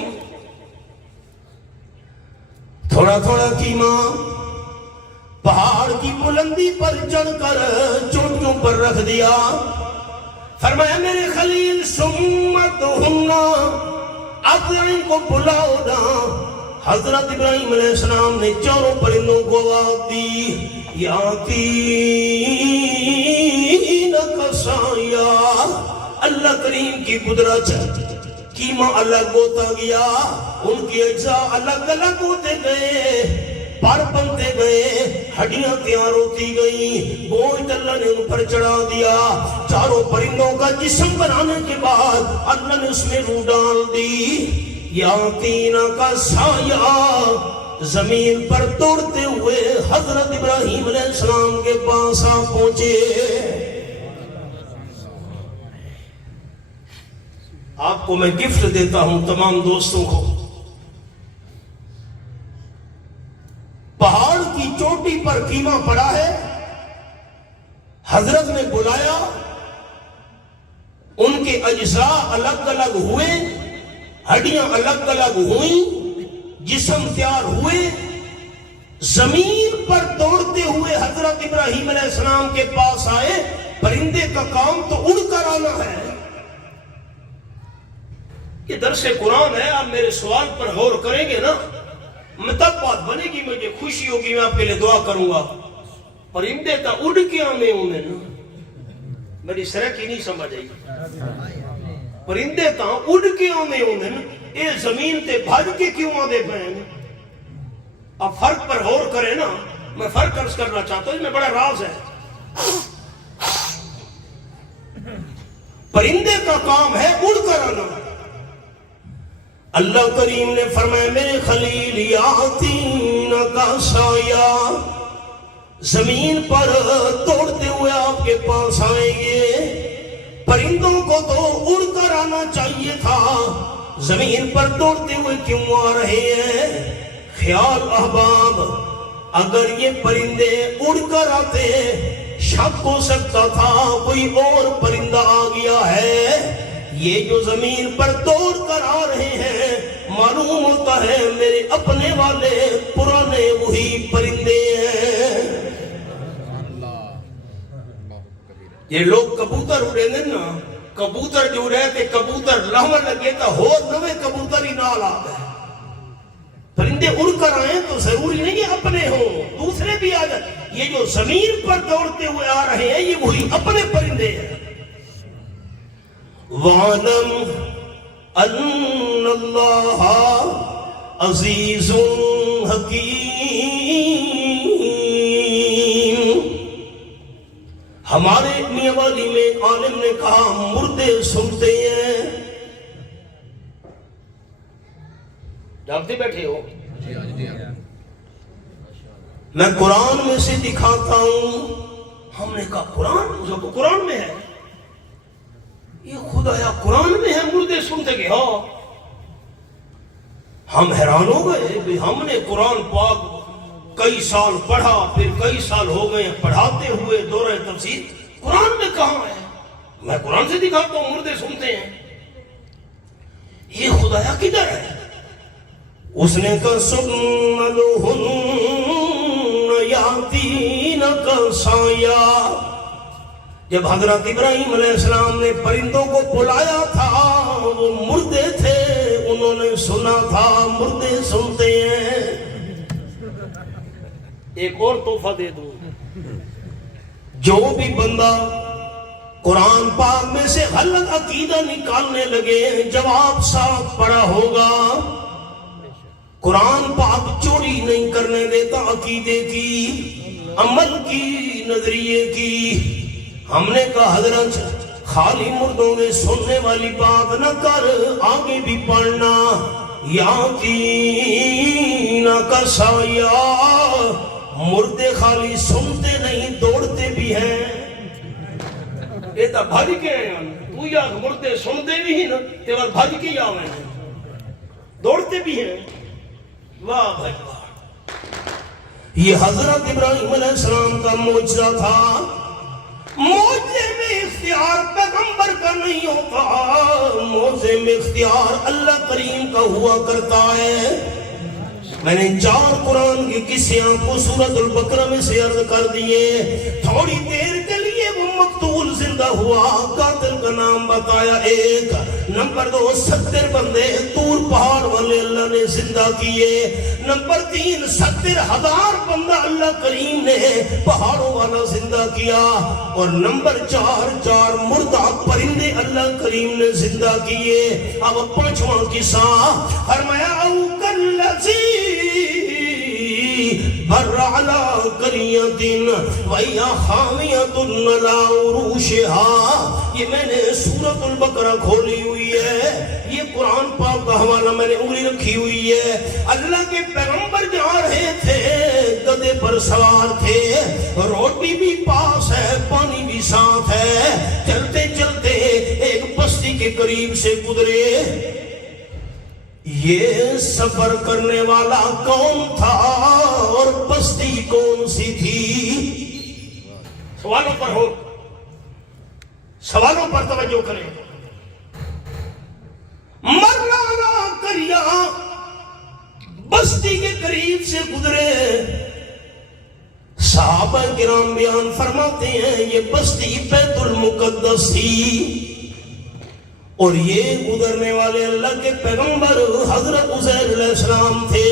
تھوڑا تھوڑا قیمہ پہاڑ کی بلندی پر چڑھ کر چوٹیوں پر رکھ دیا۔ فرمایا میرے خلیل سمت ہننا، اب ان کو بلاؤ نا۔ حضرت ابراہیم علیہ السلام نے چاروں پرندوں کو آواز دی، یاتین کسایا۔ اللہ کریم کی قدرت، کیما الگ ہوتا گیا، ان کی اجزاء الگ الگ ہوتے گئے، پر بنتے گئے، ہڈیاں تیار ہوتی گئیں، گوشت اللہ نے ان پر چڑھا دیا۔ چاروں پرندوں کا جسم بنانے کے بعد اللہ نے اس میں روح ڈال دی۔ یاتین کا سایہ، زمین پر توڑتے ہوئے حضرت ابراہیم علیہ السلام کے پاس آ پہنچے۔ آپ کو میں گفٹ دیتا ہوں تمام دوستوں کو، پہاڑ کی چوٹی پر کیما پڑا ہے، حضرت نے بلایا، ان کے اجزاء الگ الگ ہوئے، ہڈیاں الگ الگ ہوئیں، جسم تیار ہوئے، زمین پر دوڑتے ہوئے حضرت ابراہیم علیہ السلام کے پاس آئے۔ پرندے کا کام تو اڑ کر آنا ہے۔ یہ درس قرآن ہے، آپ میرے سوال پر غور کریں گے نا، میں تب بات بنے گی، مجھے خوشی ہوگی، میں آپ کے لیے دعا کروں گا۔ پرندے تا اڑ کے آنے ہونے نا، میری سرح کی نہیں سمجھ آئی، پرندے تا اڑ کے آنے ہونے نا، اے زمین تے بھاج کے کیوں آدھے پہنے؟ اب فرق پر غور کریں نا، میں فرق عرض کرنا چاہتا ہوں، اس میں بڑا راز ہے۔ پرندے کا کام ہے اڑ کر آنا۔ اللہ کریم نے فرمایا میرے خلیل یاتین کا سایہ، زمین پر توڑتے ہوئے آپ کے پاس آئیں گے۔ پرندوں کو تو اڑ کر آنا چاہیے تھا، زمین پر توڑتے ہوئے کیوں آ رہے ہیں؟ خیال احباب، اگر یہ پرندے اڑ کر آتے، شک ہو سکتا تھا کوئی اور پرندہ آ گیا ہے۔ یہ جو زمین پر توڑ کر آ رہے ہیں، معلوم ہوتا ہے میرے اپنے والے پرانے وہی پرندے ہیں۔ یہ لوگ کبوتر اڑے نا، کبوتر جو اڑے تھے، کبوتر لہو لگے تھا، ہو نوے کبوتر ہی نال آ گئے۔ پرندے اڑ کر آئیں تو ضروری نہیں ہے اپنے ہوں، دوسرے بھی آ جائیں۔ یہ جو زمین پر دوڑتے ہوئے آ رہے ہیں، یہ وہی اپنے پرندے ہیں۔ وَعَلَمْ أَنَّ اللَّهَ عَزِيزٌ حَكِيمٌ۔ ہمارے میاں والی میں عالم نے کہا مردے سنتے ہیں۔ جانتے بیٹھے ہو؟ میں قرآن میں سے دکھاتا ہوں۔ ہم نے کہا قرآن، جو تو قرآن میں ہے، یہ خدایا قرآن میں ہے مردے سنتے گئے۔ ہاں، ہم حیران ہو گئے بھی ہم نے قرآن پاک کئی سال پڑھا، پھر کئی سال ہو گئے پڑھاتے ہوئے دورہ تفسیر، قرآن میں کہاں ہے؟ میں قرآن سے دکھاتا ہوں مردے سنتے ہیں، یہ خدایا کدھر ہے؟ اس نے کہا ثُمَّ لَهُنَّ يَأْتِينَكَ سَعْيًا۔ جب حضرت ابراہیم علیہ السلام نے پرندوں کو بلایا تھا، وہ مردے تھے، انہوں نے سنا تھا مردے سنتے ہیں۔ ایک اور تحفہ دے دوں، جو بھی بندہ قرآن پاک میں سے غلط عقیدہ نکالنے لگے، جواب صاف پڑا ہوگا۔ قرآن پاک چوری نہیں کرنے دیتا عقیدے کی، عمل کی، نظریے کی۔ ہم نے کہا حضرت خالی مردوں میں سننے والی بات نہ کر، آگے بھی پڑھنا۔ یاتین کا سایہ، مردے خالی سنتے نہیں دوڑتے بھی ہیں۔ یہ تو بھج کے ہیں، تو یا مردے سنتے بھی ہیں نا، یہ بات بھج کے یا میں دوڑتے بھی ہیں۔ واہ بھائی واہ، یہ حضرت ابراہیم علیہ السلام کا معجزہ تھا۔ معجزے میں اختیار پیغمبر کا نہیں ہوتا، معجزے میں اختیار اللہ کریم کا ہوا کرتا ہے۔ میں نے 4 قرآن کے قصے آپ کو سورۃ البقرہ میں سے عرض کر دیے، تھوڑی دیر کے لیے وہ مقتول زندہ زندہ ہوا, قاتل کا نام بتایا ایک. نمبر 2 70 بندے طور پہاڑ والے اللہ نے زندہ کیے. نمبر 3 70,000 بندہ اللہ کریم نے پہاڑوں والا زندہ کیا. اور نمبر 4 مردہ پرندے اللہ کریم نے زندہ کیے. اب 5واں قصہ فرمایا او کلذی بر علی قریۃ وہی خاویۃ علی عروشها. یہ میں نے سورۃ البقرہ کھولی ہوئی ہے, یہ قرآن پاک کا حوالہ میں نے انگلی رکھی ہوئی ہے. اللہ کے پیغمبر جا رہے تھے, گدھے پر سوار تھے, روٹی بھی پاس ہے, پانی بھی ساتھ ہے. چلتے چلتے ایک بستی کے قریب سے گزرے. یہ سفر کرنے والا کون تھا اور بستی کون سی تھی؟ سوالوں پر ہو, سوالوں پر توجہ کریں. مرنا کریا بستی کے قریب سے گزرے. صحابہ کرام بیان فرماتے ہیں یہ بستی بیت المقدس تھی, اور یہ گزرنے والے اللہ کے پیغمبر حضرت عزیر علیہ السلام تھے.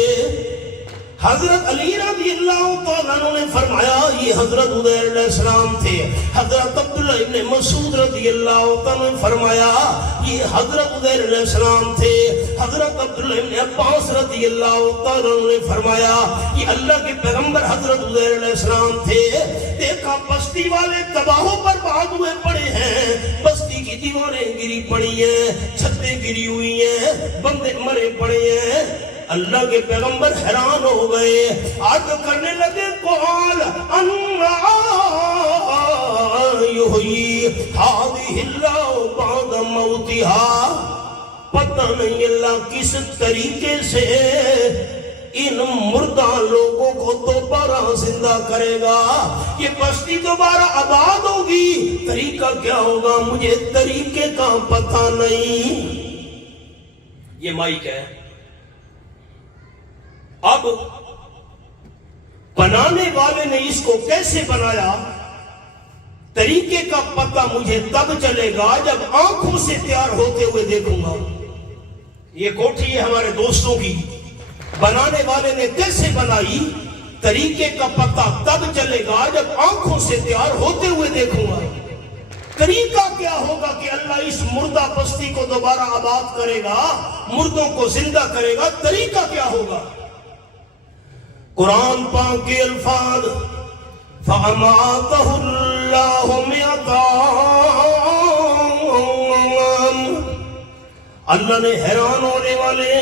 حضرت علی رضی اللہ تعالیٰ عنہ نے فرمایا یہ حضرت عزیر علیہ السلام تھے. حضرت عبداللہ ابن مسعود رضی اللہ تعالیٰ نے فرمایا یہ حضرت عزیر علیہ السلام تھے. حضرت عبداللہ ابن عباس رضی اللہ تعالیٰ عنہ نے فرمایا یہ اللہ کے پیغمبر حضرت عزیر علیہ السلام تھے. دیکھا بستی والے تباہوں پر بعد ہوئے پڑے ہیں, بستی کی دیواریں گری پڑی ہیں, چھتیں گری ہوئی ہیں, بندے مرے پڑے ہیں. اللہ کے پیغمبر حیران ہو گئے, عرض کرنے لگے قال انا یحیی ہذہ اللہ بعد موتها. پتہ نہیں اللہ کس طریقے سے ان مردہ لوگوں کو دوبارہ زندہ کرے گا. یہ بستی دوبارہ آباد ہوگی, طریقہ کیا ہوگا مجھے طریقے کا پتہ نہیں. یہ مائک ہے. اب بنانے والے نے اس کو کیسے بنایا, طریقے کا پتہ مجھے تب چلے گا جب آنکھوں سے تیار ہوتے ہوئے دیکھوں گا. یہ کوٹھی ہے ہمارے دوستوں کی, بنانے والے نے کیسے بنائی, طریقے کا پتہ تب چلے گا جب آنکھوں سے تیار ہوتے ہوئے دیکھوں گا. طریقہ کیا ہوگا کہ اللہ اس مردہ بستی کو دوبارہ آباد کرے گا, مردوں کو زندہ کرے گا, طریقہ کیا ہوگا؟ قرآن پاک کے الفاظ فَأَمَاتَهُ اللَّهُ مِئَةَ عَامٍ. اللہ نے حیران ہونے والے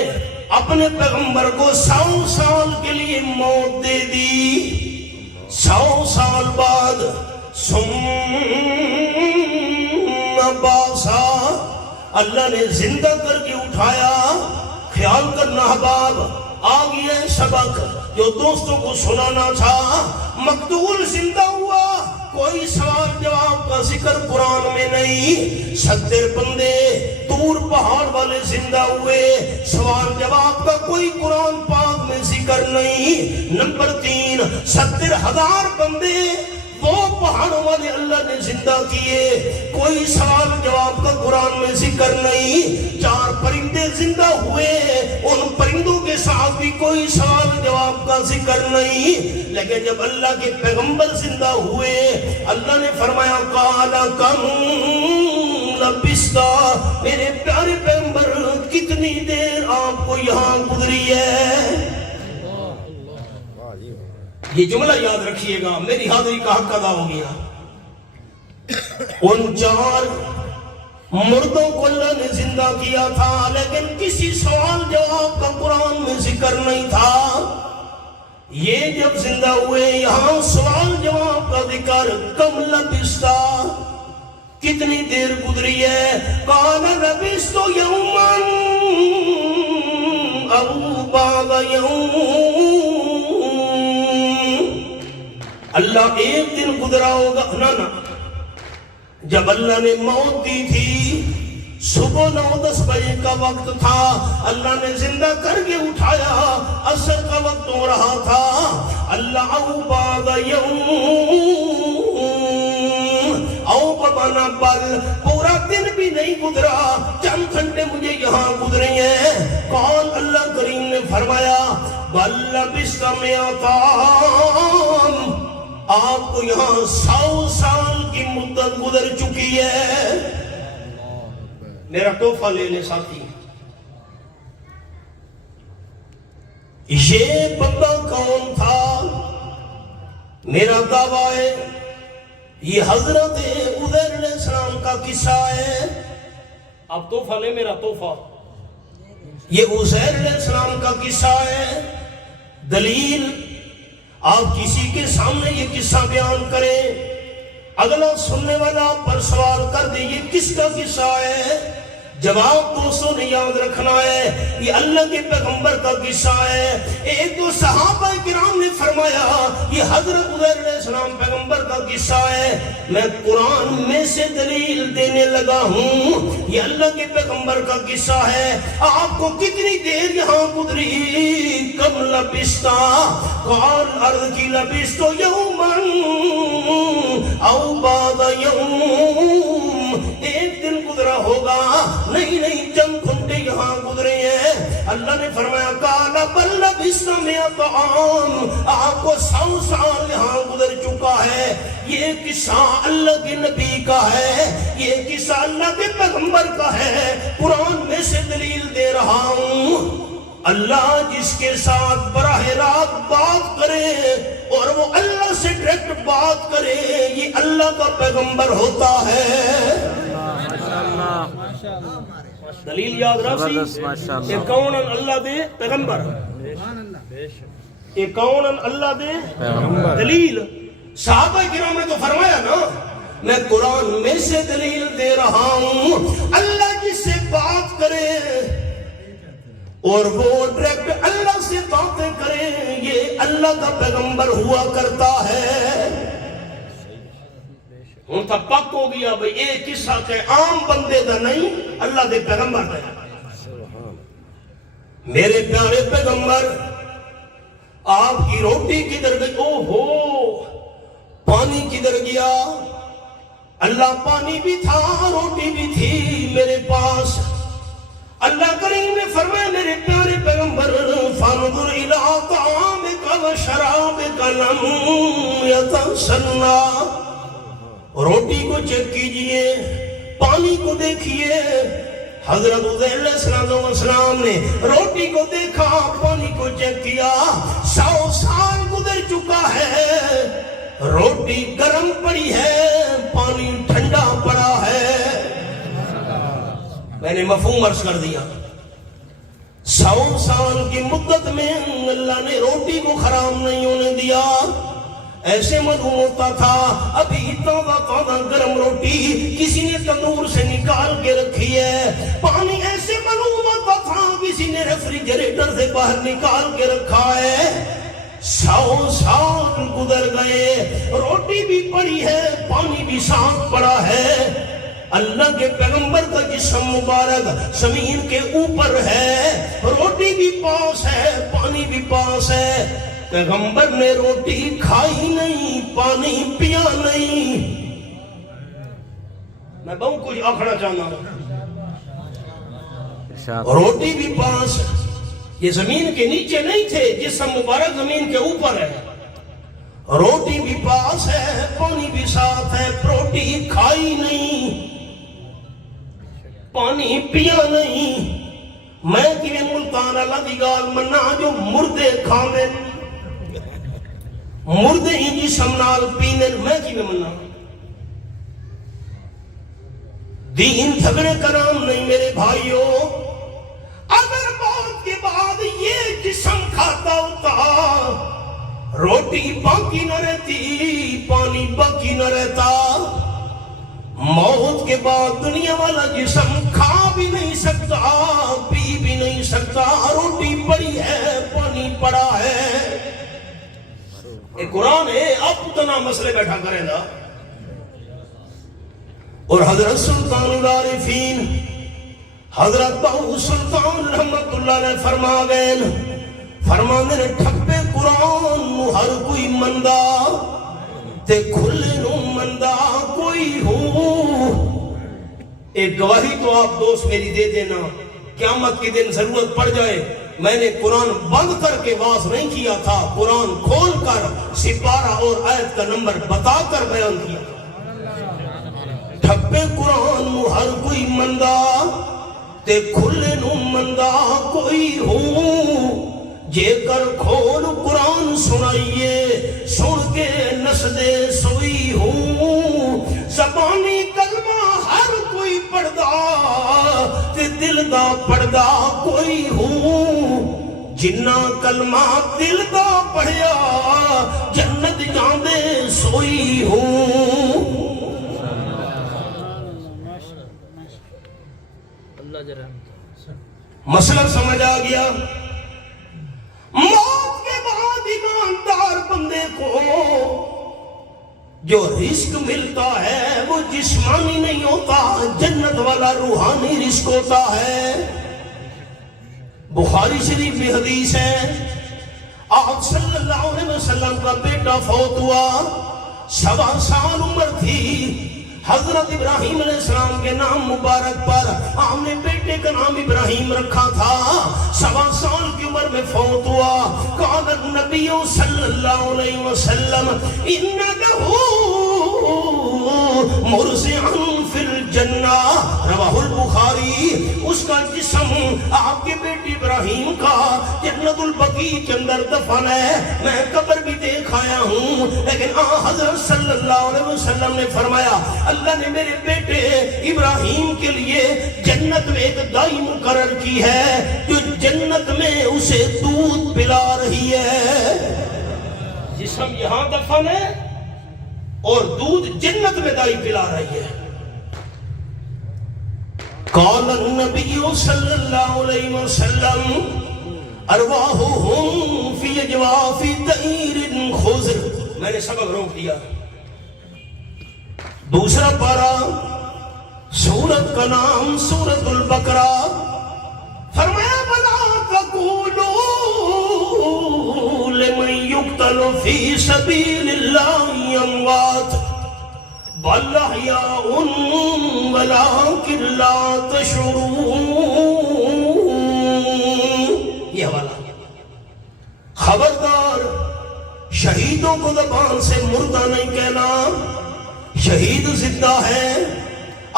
اپنے پیغمبر کو 100 سال کے لیے موت دے دی. 100 سال بعد ثُمَّ بَعْثَ, اللہ نے زندہ کر کے اٹھایا. خیال کرنا احباب, آ گیا سبق جو دوستوں کو سنانا تھا. مقتول زندہ ہوا, کوئی سوال جواب کا ذکر قرآن میں نہیں. 70 بندے طور پہاڑ والے زندہ ہوئے, سوال جواب کا کوئی قرآن پاک میں ذکر نہیں. نمبر 3 70,000 بندے وہ پہاڑوں والے اللہ نے زندہ کیے, کوئی سوال جواب کا قرآن میں ذکر نہیں. 4 پرندے زندہ ہوئے, ان پرندوں کے ساتھ بھی کوئی سوال جواب کا ذکر نہیں. لیکن جب اللہ کے پیغمبر زندہ ہوئے, اللہ نے فرمایا قال کم لبثت, میرے پیارے پیغمبر کتنی دیر آپ کو یہاں گزری ہے. یہ جملہ یاد رکھیے گا, میری حاضری کا حق ادا ہو گیا. ان 4 مردوں کو اللہ نے زندہ کیا تھا, لیکن کسی سوال جواب کا قرآن میں ذکر نہیں تھا. یہ جب زندہ ہوئے, یہاں سوال جواب کا ذکر کم لبثت, کتنی دیر گزری ہے. قال لبثت یوما او بعض یوم, اللہ ایک دن گزرا ہوگا نا. جب اللہ نے موت دی تھی صبح 9-10 بجے کا وقت تھا, اللہ نے زندہ کر کے اٹھایا, عصر کا وقت ہو رہا تھا. اللہ او بعد یوم, او مانا بل، پورا دن بھی نہیں گزرا، چند گھنٹے مجھے یہاں گزرے ہیں۔ کون؟ اللہ کریم نے فرمایا بل لبثت مئۃ عام، آپ کو یہاں 100 سال کی مدت گزر چکی ہے۔ میرا تحفہ لے لے ساتھی، یہ بندہ کون تھا؟ میرا دعویٰ ہے یہ حضرت عزیر علیہ السلام کا قصہ ہے۔ اب تحفہ لے میرا تحفہ، یہ عزیر علیہ السلام کا قصہ ہے۔ دلیل، آپ کسی کے سامنے یہ قصہ بیان کریں، اگلا سننے والا پر سوال کر دے یہ کس کا قصہ ہے؟ جواب دوستوں نے یاد رکھنا ہے، یہ اللہ کے پیغمبر کا قصہ ہے۔ ایک دو صحابہ کرام نے فرمایا یہ حضرت عزیر علیہ السلام پیغمبر کا قصہ ہے۔ میں قرآن میں سے دلیل دینے لگا ہوں، یہ اللہ کے پیغمبر کا قصہ ہے۔ آپ کو کتنی دیر یہاں گزری؟ کم لبثتا، قال عرض کی لبثت یوما او بعد یوم، ایک دن گزرا ہوگا، نہیں چند گھنٹے یہاں گزرے ہیں۔ اللہ نے فرمایا قال بل لبثت مئۃ عام، آپ کو 100 سال یہاں گزر چکا ہے۔ یہ قصہ اللہ کے نبی کا ہے، یہ قصہ اللہ کے پیغمبر کا ہے، قرآن میں سے دلیل دے رہا ہوں۔ اللہ جس کے ساتھ براہ راست بات کرے اور وہ اللہ سے ڈائریکٹ بات کرے، یہ اللہ کا پیغمبر ہوتا ہے۔ دلیل یاد رکھی، یہ کون اللہ دے پیغمبر، یہ کون اللہ دے دلیل۔ صحابہ کرام نے تو فرمایا نا میں قرآن میں سے دلیل دے رہا ہوں۔ اللہ جس سے بات کرے اور وہ ڈائریکٹ اللہ سے باتیں کرے، یہ اللہ کا پیغمبر ہوا کرتا ہے۔ ہوں تھا پک ہو گیا بھئی ایک قصہ کہ عام بندے دا نہیں، اللہ دے پیغمبر دا۔ میرے پیارے پیغمبر، آپ کی روٹی کدھر گئی؟ او ہو، پانی کدھر گیا؟ اللہ پانی بھی تھا، روٹی بھی تھی میرے پاس۔ اللہ کریم نے فرمایا میرے پیارے پیغمبر فانظر الی طعامک و شرابک لم یتسنى، روٹی کو چیک کیجئے، پانی کو دیکھیے۔ حضرت عزیر علیہ السلام نے روٹی کو دیکھا، پانی کو چیک کیا۔ 100 سال گزر چکا ہے، روٹی گرم پڑی ہے، پانی ٹھنڈا پڑا ہے۔ میں نے مفہوم عرض کر دیا۔ 100 سال کی مدت میں اللہ نے روٹی کو خراب نہیں ہونے دیا۔ ایسے معلوم ہوتا تھا ابھی تازہ گرم روٹی کسی نے تندور سے نکال کے رکھی ہے، پانی ایسے معلوم ہوتا تھا کسی نے ریفریجریٹر سے باہر نکال کے رکھا ہے۔ 100 سال گزر گئے، روٹی بھی پڑی ہے، پانی بھی ساتھ پڑا ہے۔ اللہ کے پیغمبر کا جسم مبارک زمین کے اوپر ہے، روٹی بھی پاس ہے، پانی بھی پاس ہے۔ پیغمبر نے روٹی کھائی نہیں، پانی پیا نہیں۔ میں بہت کچھ آکھنا چاہنا ہوں۔ روٹی بھی پاس، یہ زمین کے نیچے نہیں تھے، جسم مبارک زمین کے اوپر ہے، روٹی بھی پاس ہے، پانی بھی ساتھ ہے۔ روٹی کھائی نہیں، پانی پیا نہیں۔ میں کہ ملتان اللہ دی گال منا جو مردے کھانے، مردے ہی جسم نال پینے، میں کہ منا دین جھگڑے کا نام نہیں میرے بھائیوں۔ اگر موت کے بعد یہ جسم کھاتا ہوتا، روٹی باقی نہ رہتی، پانی باقی نہ رہتا، موت کے بعد دنیا والا جسم کھا بھی نہیں سکتا، پی بھی نہیں سکتا، روٹی پڑی ہے، پانی پڑا ہے۔ ایک قرآن ہے، اب اتنا مسئلے بیٹھا کرے گا۔ اور حضرت سلطان العارفین حضرت بہو سلطان رحمت اللہ علیہ فرما گئے، فرما میرے ٹھپے قرآن نو ہر کوئی مندہ تے کھلے نو مندہ کوئی ہو ایک گواہی تو آپ دوست میری دے دینا، قیامت کے دن ضرورت پڑ جائے، میں نے قرآن بند کر کے واز نہیں کیا تھا، قرآن کھول کر سپارہ اور آیت کا نمبر بتا کر بیان کیا تھا۔ ٹھپے قرآن نو ہر کوئی مندہ تے کھلے نو مندہ کوئی ہوں، جے کر کھول قرآن سنائیے سن کے نسدے سوئی ہوں، زبانی کلمہ ہر کوئی پڑھدا تے دل دا پڑھدا کوئی ہوں، جنہ کلمہ دل دا پڑھیا جنت جاندے سوئی ہوں۔ مسئلہ سمجھ آ گیا؟ موت کے بعد ایماندار بندے کو جو رزق ملتا ہے وہ جسمانی نہیں ہوتا، جنت والا روحانی رزق ہوتا ہے۔ بخاری شریف میں حدیث ہے، آپ صلی اللہ علیہ وسلم کا بیٹا فوت ہوا، 7 سال عمر تھی، حضرت ابراہیم علیہ السلام کے نام مبارک پر آپ نے بیٹے کا نام ابراہیم رکھا تھا، 7 سال کی عمر میں فوت ہوا۔ قال النبی صلی اللہ علیہ وسلم ان لہ مرضعا فی الجنہ، رواہ البخاری، اس کا جسم آپ کے بیٹے ابراہیم کا جنت البقیع کے اندر دفن ہے، میں قبر بھی دیکھ آیا ہوں، لیکن حضرت صلی اللہ علیہ وسلم نے فرمایا اللہ نے میرے بیٹے ابراہیم کے لیے جنت میں ایک دائی مقرر کی ہے جو جنت میں اسے دودھ پلا رہی ہے۔ جسم یہاں دفن ہے اور دودھ جنت میں دائی پلا رہی ہے۔ قال النبی صلی اللہ علیہ وسلم ارواحهم فی اجواف طیر خضر، میں نے سبق روک دیا۔ دوسرا پارہ، سورت کا نام سورت البقرہ، فرمایا وَلَا تَقُولُوا لِمَن يُقْتَلُ فِي سَبِيلِ اللَّهِ أَمْوَاتٌ بَلْ أَحْيَاءٌ وَلَٰكِن لَّا تَشْعُرُونَ۔ یہ حوالہ، خبردار شہیدوں کو زبان سے مردہ نہیں کہنا، شہید زندہ ہے۔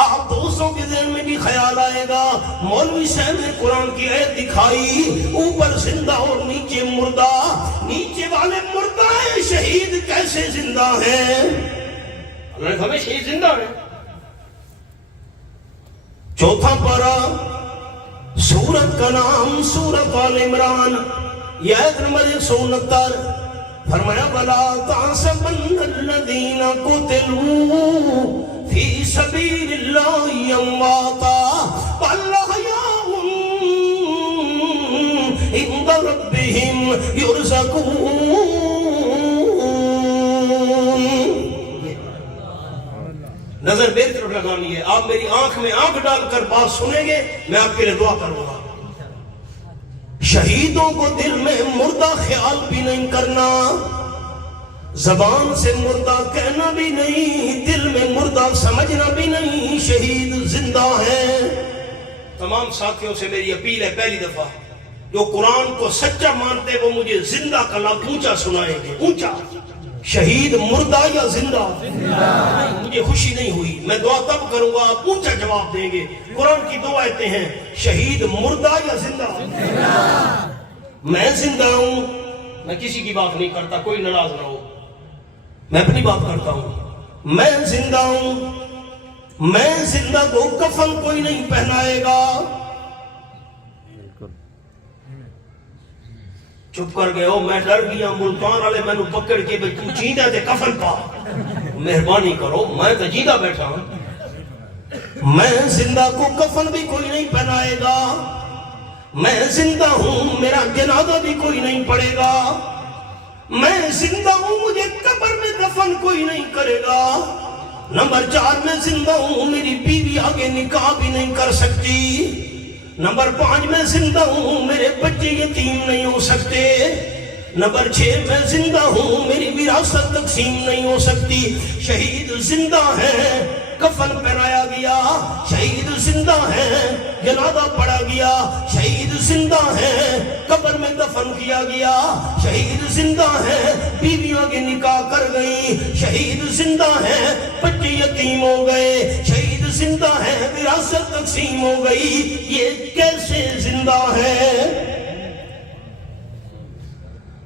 آپ دوستوں کے ذہن میں بھی خیال آئے گا مولوی صاحب نے قرآن کی آیت دکھائی، اوپر زندہ اور نیچے مردہ، نیچے والے مردہ ہیں، شہید کیسے زندہ ہیں؟ اللہ نے ہمیں شہید زندہ ہیں۔ چوتھا پارہ، سورت کا نام سورت آل عمران، یہ آیت نمبر 169، فرمایا وَلَا تَحْسَبَنَّ الَّذِينَ قُتِلُوا فِي سَبِيلِ اللَّهِ أَمْوَاتًا بَلْ أَحْيَاءٌ عِندَ رَبِّهِمْ يُرْزَقُونَ۔ نظر میری طرف لگانی ہے، آپ میری آنکھ میں آنکھ ڈال کر بات سنیں گے، میں آپ کے لیے دعا کروں گا۔ شہیدوں کو دل میں مردہ خیال بھی نہیں کرنا، زبان سے مردہ کہنا بھی نہیں، دل میں مردہ سمجھنا بھی نہیں، شہید زندہ ہے۔ تمام ساتھیوں سے میری اپیل ہے، پہلی دفعہ جو قرآن کو سچا مانتے وہ مجھے زندہ کا لفظ اونچا سنائیں گے، اونچا۔ شہید مردہ یا زندہ؟ مجھے خوشی نہیں ہوئی، میں دعا تب کروں گا آپ اونچا جواب دیں گے۔ قرآن کی دو آیتیں ہیں، شہید مردہ یا زندہ؟ میں زندہ ہوں، میں کسی کی بات نہیں کرتا، کوئی ناراض نہ ہو، میں اپنی بات کرتا ہوں۔ میں زندہ ہوں، میں زندہ کو کفن کوئی نہیں پہنائے گا۔ چپ کر گئے ہو، میں ڈر گیا، ملتان والے میں نے پکڑ کے بھئی تو جیندہ تے کفن پا، مہربانی کرو، میں تو جیندہ بیٹھا ہوں۔ میں زندہ کو کفن بھی کوئی نہیں پہنائے گا، میں زندہ ہوں، میرا جنازہ بھی کوئی نہیں پڑے گا، میں زندہ ہوں، مجھے قبر میں دفن کوئی نہیں کرے گا۔ نمبر 4، میں زندہ ہوں، میری بیوی آگے نکاح بھی نہیں کر سکتی۔ نمبر 5، میں زندہ ہوں، میرے بچے یتیم نہیں ہو سکتے۔ نمبر 6، میں زندہ ہوں، میری وراثت تقسیم نہیں ہو سکتی۔ شہید زندہ ہے، کفن پہنایا گیا، شہید زندہ ہیں، جنازہ پڑھا گیا، شہید زندہ ہیں، قبر میں دفن کیا گیا، شہید زندہ ہیں، بیویوں کے نکاح کر گئی، شہید زندہ ہیں، بچے یتیم ہو گئے، شہید زندہ ہیں، وراثت تقسیم ہو گئی، یہ کیسے زندہ ہے؟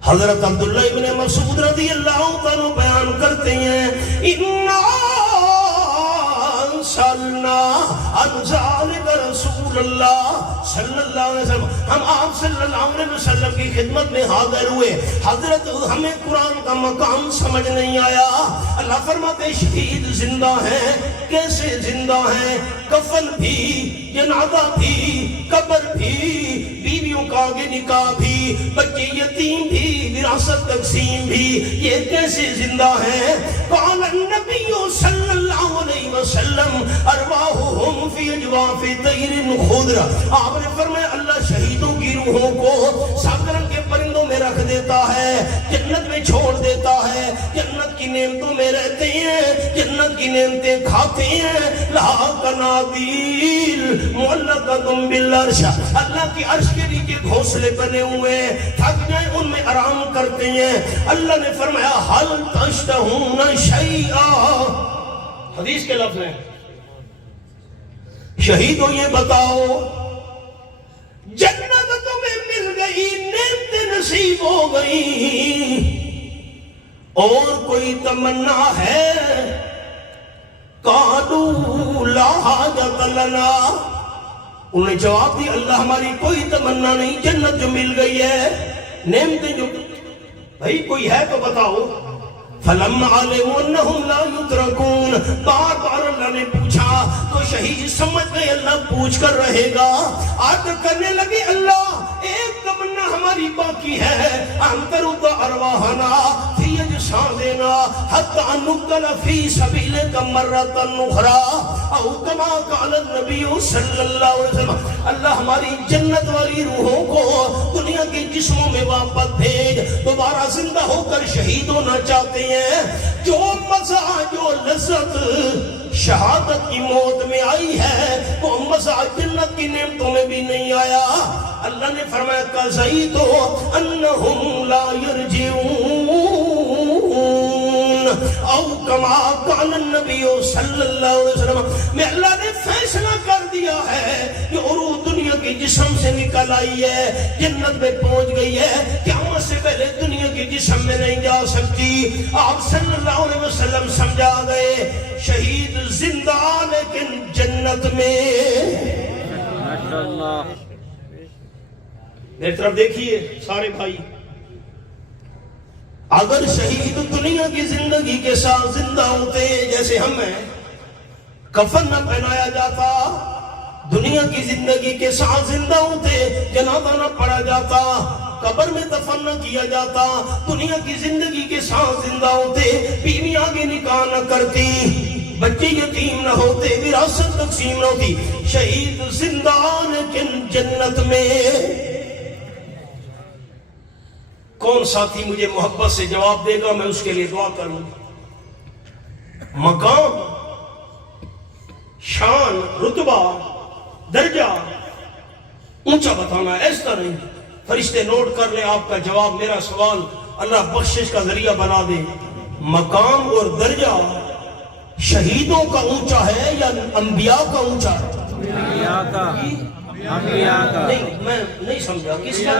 حضرت عبداللہ ابن مسعود رضی اللہ عنہ بیان کرتے ہیں اِنَّا سَلْنَا اَنْزَالِكَ رسول اللہ صلی اللہ علیہ وسلم، ہم آپ صلی اللہ علیہ وسلم کی خدمت میں حاضر ہوئے، حضرت ہمیں قرآن کا مقام سمجھ نہیں آیا، اللہ فرماتے شہید زندہ ہیں، کیسے زندہ ہیں؟ کفن بھی، جنازہ بھی، قبر بھی، بیویوں کا آگے نکاح بھی، بچے یتیم بھی، وراثت تقسیم بھی، یہ کیسے زندہ ہیں؟ قال النبی صلی اللہ علیہ وسلم ارواحهم فی اجواف طیر خضر، آپ نے فرمایا اللہ شہیدوں کی روحوں کو سبز رنگ کے پرندوں میں رکھ دیتا ہے، جنت میں چھوڑ دیتا ہے، جنت کی نعمتوں میں رہتے ہیں، جنت کی نعمتیں کھاتے ہیں، لہا قنادیل معلقۃ بالعرش، اللہ کی عرش کے نیچے گھونسلے بنے ہوئے، تھک جائیں ان میں آرام کرتے ہیں۔ اللہ نے فرمایا حل تشتہون شیئا، حدیث کے لفظ ہیں، شہیدوں یہ بتاؤ جنت تمہیں مل گئی، نعمتیں نصیب ہو گئی، اور کوئی تمنا ہے؟ قالوا لا حاجۃ لنا، انہوں نے جواب دی اللہ ہماری کوئی تمنا نہیں، جنت جو مل گئی ہے، نعمتیں جو، بھائی کوئی ہے تو بتاؤ۔ فَلَمَّا عَلِمُوا أَنَّهُمْ لَا يُتْرَكُونَ، بار بار اللہ نے پوچھا تو شہید سمجھ گئے اللہ پوچھ کر رہے گا، آج کرنے لگے اللہ ایک تمنا ہماری باقی ہے، أَن تَرُدَّ أَرْوَاحَنَا فِي أَجْسَادِنَا حَتَّى نُقْتَلَ فِي سَبِيلِكَ مَرَّةً أُخْرَىٰ أَوْ كَمَا قَالَ النَّبِيُّ صلی اللہ علیہ وسلم، اللہ ہماری جنت والی روحوں کو دنیا کے جسموں میں واپس بھیج، دوبارہ زندہ ہو کر شہید ہونا چاہتے ہیں، جو مزہ جو لذت شہادت کی موت میں آئی ہے وہ مزہ جنت کی نعمتوں میں بھی نہیں آیا۔ اللہ نے فرمایا قَضَيْتُ أَنَّهُمْ لَا يَرْجِعُونَ او کما قال النبی صلی اللہ علیہ وسلم، میں اللہ نے فیصلہ کر دیا ہے کہ روح دنیا کی جسم سے نکل آئی ہے، جنت میں پہنچ گئی ہے، قیامت سے پہلے دنیا کی جسم میں نہیں جا سکتی۔ آپ صلی اللہ علیہ وسلم سمجھا گئے شہید زندہ لیکن جنت میں۔ میری طرف دیکھیے سارے بھائی، اگر شہید دنیا کی زندگی کے ساتھ زندہ ہوتے جیسے ہم ہیں، کفن نہ پہنایا جاتا، دنیا کی زندگی کے ساتھ زندہ ہوتے، جنازہ نہ پڑھا جاتا، قبر میں دفن نہ کیا جاتا، دنیا کی زندگی کے ساتھ زندہ ہوتے، بیوی آگے نکاح نہ کرتی، بچے یتیم نہ ہوتے، وراثت تقسیم نہ ہوتی، شہید زندہ لیکن جنت میں۔ کون ساتھی مجھے محبت سے جواب دے گا، میں اس کے لیے دعا کروں۔ مقام، شان، رتبہ، درجہ اونچا بتانا، ایسا نہیں۔ فرشتے نوٹ کر لیں آپ کا جواب، میرا سوال اللہ بخشش کا ذریعہ بنا دے۔ مقام اور درجہ شہیدوں کا اونچا ہے یا انبیاء کا اونچا ہے؟ انبیاء کا۔ نہیں میں نہیں سمجھا، کس کا؟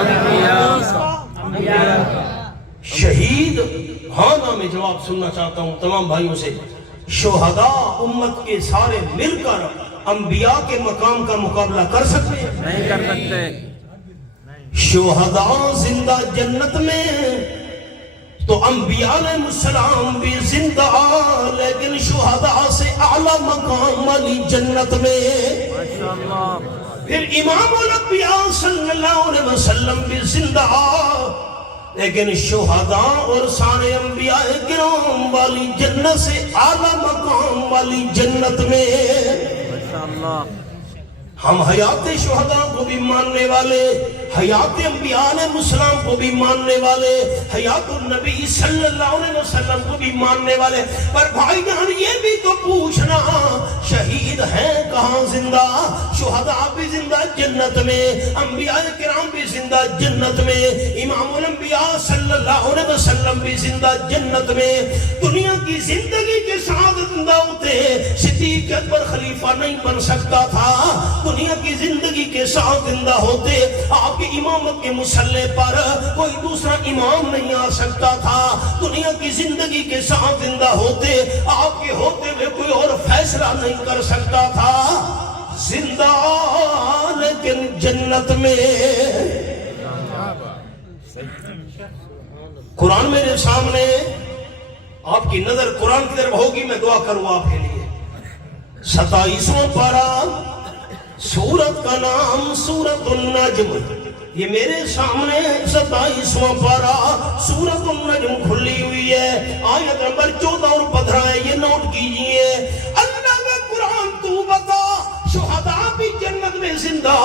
انبیاء کا۔ شہید، ہاں نا میں جواب سننا چاہتا ہوں تمام بھائیوں سے۔ شہداء امت کے سارے مل کر انبیاء کے مقام کا مقابلہ کر سکتے ہیں؟ نہیں کر سکتے۔ شہداء زندہ جنت میں تو انبیاء علیہ السلام بھی زندہ، لیکن شہداء سے اعلیٰ مقام والی جنت میں۔ پھر امام الانبیاء صلی اللہ علیہ وسلم بھی زندہ، لیکن شہداء اور سارے انبیاء کرام والی جنت سے اعلیٰ مقام والی جنت میں۔ ہم حیات شہداء کو بھی ماننے والے، حیات انبیاء علیہ السلام کو بھی ماننے والے، حیات النبی صلی اللہ علیہ وسلم کو بھی ماننے والے، پر بھائی جان یہ بھی تو پوچھنا شہید ہیں کہاں زندہ؟ شہداء بھی زندہ جنت میں، انبیاء کرام بھی زندہ جنت میں، امام الانبیاء صلی اللہ علیہ وسلم بھی زندہ جنت میں۔ دنیا کی زندگی کے ساتھ زندہ ہوتے صدیق اکبر خلیفہ نہیں بن سکتا تھا، دنیا کی زندگی کے ساتھ زندہ ہوتے آپ کی امامت کے مسلح پر کوئی دوسرا امام نہیں آ سکتا تھا، دنیا کی زندگی کے ساتھ زندہ ہوتے آپ کے ہوتے ہوئے کوئی اور فیصلہ نہیں کر سکتا تھا، زندہ لیکن جنت میں۔ قرآن میرے سامنے، آپ کی نظر قرآن کی طرف ہوگی، میں دعا کروں آپ کے لیے۔ 27واں پارہ، سورت کا نام سورت النجم، یہ میرے سامنے 27واں پارہ سورت النجم کھلی ہوئی ہے، آیت نمبر 14 اور 15 ہے، یہ نوٹ کیجئے۔ اللہ کا قرآن تو بتا، شہداء بھی جنت میں زندہ،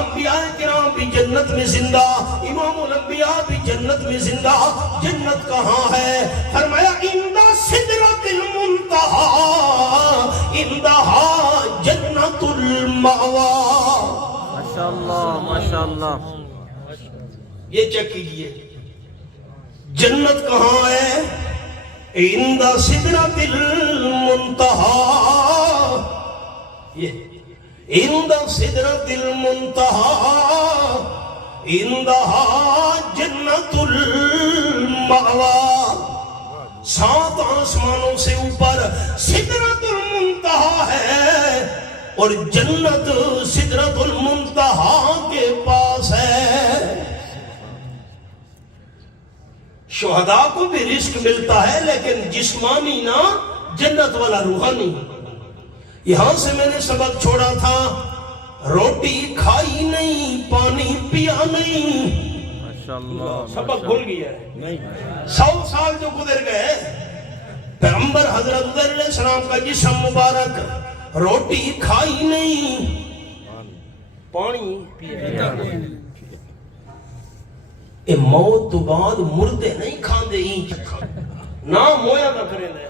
انبیاء کرام بھی جنت میں زندہ، امام الانبیاء بھی جنت میں زندہ، جنت کہاں ہے؟ فرمایا عند سدرۃ المنتہی، عندہا جنت المأوی۔ ماشاءاللہ ماشاءاللہ، یہ چیک کیجئے، جنت کہاں ہے؟ عند سدرۃ المنتہی، یہ عند سدرۃ المنتہی، عندہا جنت المأوی۔ 7 آسمانوں سے اوپر سدرۃ المنتہی ہے اور جنت سدرۃ المنتہی کے پاس ہے۔ شہداء کو بھی رزق ملتا ہے لیکن جسمانی نہ، جنت والا روحانی۔ یہاں سے میں نے سبق چھوڑا تھا، روٹی کھائی نہیں، پانی پیا نہیں، سبق بھول گیا ہے۔ 100 سال جو گزر گئے، پیغمبر حضرت علیہ السلام کا جسم مبارک روٹی کھائی نہیں، پانی پیا نہیں۔ اے موت تو بعد مردے نہیں کھاندے ہی نہ مویا نہ کریں دے۔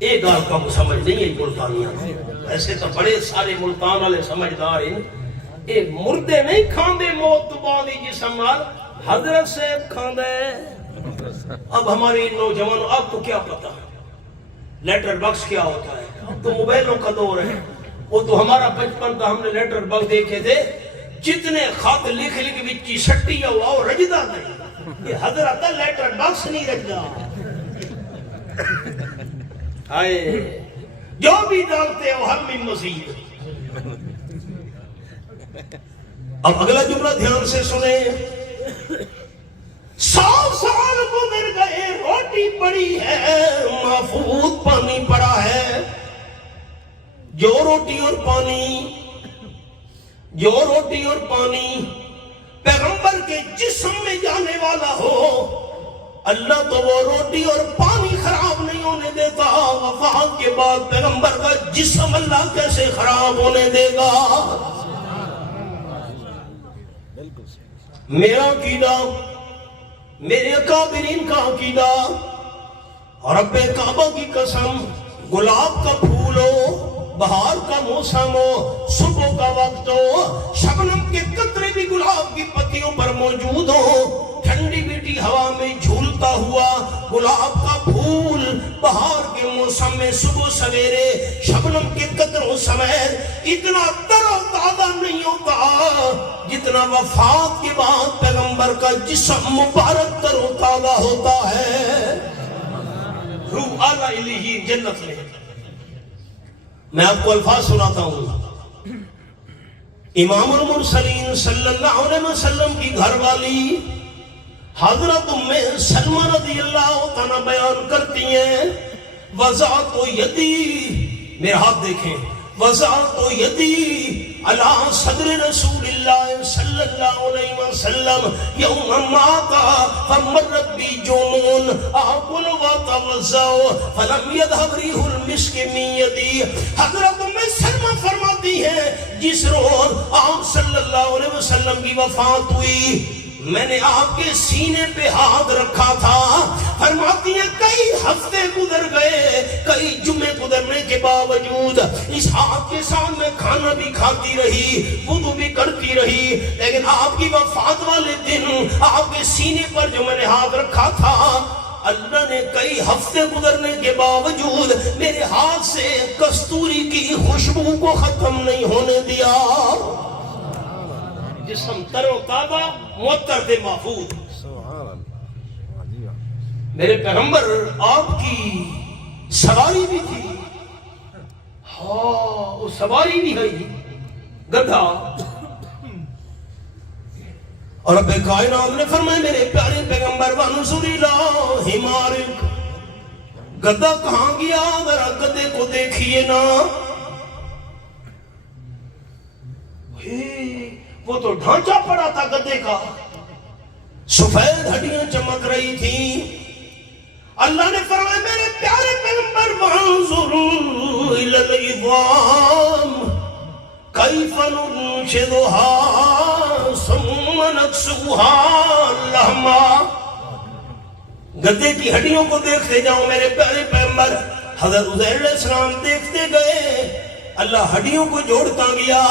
ایک گال کا سمجھ نہیں ہے ملتانیاں، ایسے تو بڑے سارے ملتان والے سمجھدار ہیں۔ اے مردے نہیں کھاندے موت تو بعد ہی جسم نال، حضرت سے کھاندے۔ اب ہمارے نوجوانوں، اب تو کیا پتا لیٹر باکس کیا ہوتا ہے، اب تو موبائلوں کا دور ہے۔ وہ تو ہمارا بچپن تھا، ہم نے لیٹر باکس دیکھے تھے، جتنے خط لکھ لکھ بچی سٹی ہوا اور رجدہ نہیں، یہ حضرت لیٹر باکس نہیں رجدہ۔ آئے جو بھی ڈالتے ہو ہم من مزید۔ اب اگلا جملہ دھیان سے سنیں، 100 سال گزر گئے، روٹی پڑی ہے، محفوظ پانی پڑا ہے۔ جو روٹی اور پانی، جو روٹی اور پانی پیغمبر کے جسم میں جانے والا ہو، اللہ تو وہ روٹی اور پانی خراب نہیں ہونے دیتا، وفات کے بعد پیغمبر کا جسم اللہ کیسے خراب ہونے دے گا؟ میرا عقیدہ، میرے اکابرین کا عقیدہ، رب کعبہ کی قسم، گلاب کا پھول ہو، بہار کا موسم ہو، صبح کا وقت ہو، شبنم کے قطرے بھی گلاب کی پتیوں پر موجود ہو، ٹھنڈی میٹھی ہوا میں جھولتا ہوا گلاب کا پھول، بہار کے موسم میں صبح سویرے شبنم کے قطروں سمیت اتنا تر و تازہ نہیں ہوتا جتنا وفات کے بعد پیغمبر کا جسم مبارک تر و تازہ ہوتا ہے۔ روح اعلیٰ الہی جنت میں۔ میں آپ کو الفاظ سناتا ہوں۔ امام المرسلین صلی اللہ علیہ وسلم کی گھر والی حضرت ام سلمہ رضی اللہ تعالیٰ بیان کرتی ہیں، وضعت یدی، میرے ہاتھ دیکھیں، وضعت یدی علی صدر رسول اللہ صلی اللہ علیہ وسلم یوم ماتا فمرت بی جومون آکل و توزاو فلم یدھب ریح المسک من یدی. حضرت ام سلمہ فرماتی ہے جس روز آپ صلی اللہ علیہ وسلم کی وفات ہوئی میں نے آپ کے سینے پہ ہاتھ رکھا تھا. فرماتی ہیں کئی ہفتے گزر گئے, کئی جمعے گزرنے کے باوجود اس ہاتھ کے ساتھ میں کھانا بھی کھاتی رہی, وضو بھی کرتی رہی, لیکن آپ کی وفات والے دن آپ کے سینے پر جو میں نے ہاتھ رکھا تھا اللہ نے کئی ہفتے گزرنے کے باوجود میرے ہاتھ سے کستوری کی خوشبو کو ختم نہیں ہونے دیا. جسم تر و تازہ معطر دے محفوظ. میرے پیغمبر آپ کی سواری بھی تھی, ہاں وہ سواری بھی ہے گدھا, اور رب کائنات نے فرمایا میرے پیارے پیغمبر وانظر الی حمارک, گدھا کہاں گیا ذرا گدھے کو دیکھیے نا. وہ تو ڈھانچہ پڑا تھا گدھے کا, سفید ہڈیاں چمک رہی تھیں. اللہ نے فرمایا میرے پیارے پیغمبر وانظر الی العظام کیف ننشزها ثم نکسوها لحما. گدھے کی ہڈیوں کو دیکھتے جاؤ میرے پیارے پیغمبر. حضرت عزیر علیہ السلام دیکھتے گئے, اللہ ہڈیوں کو جوڑتا گیا,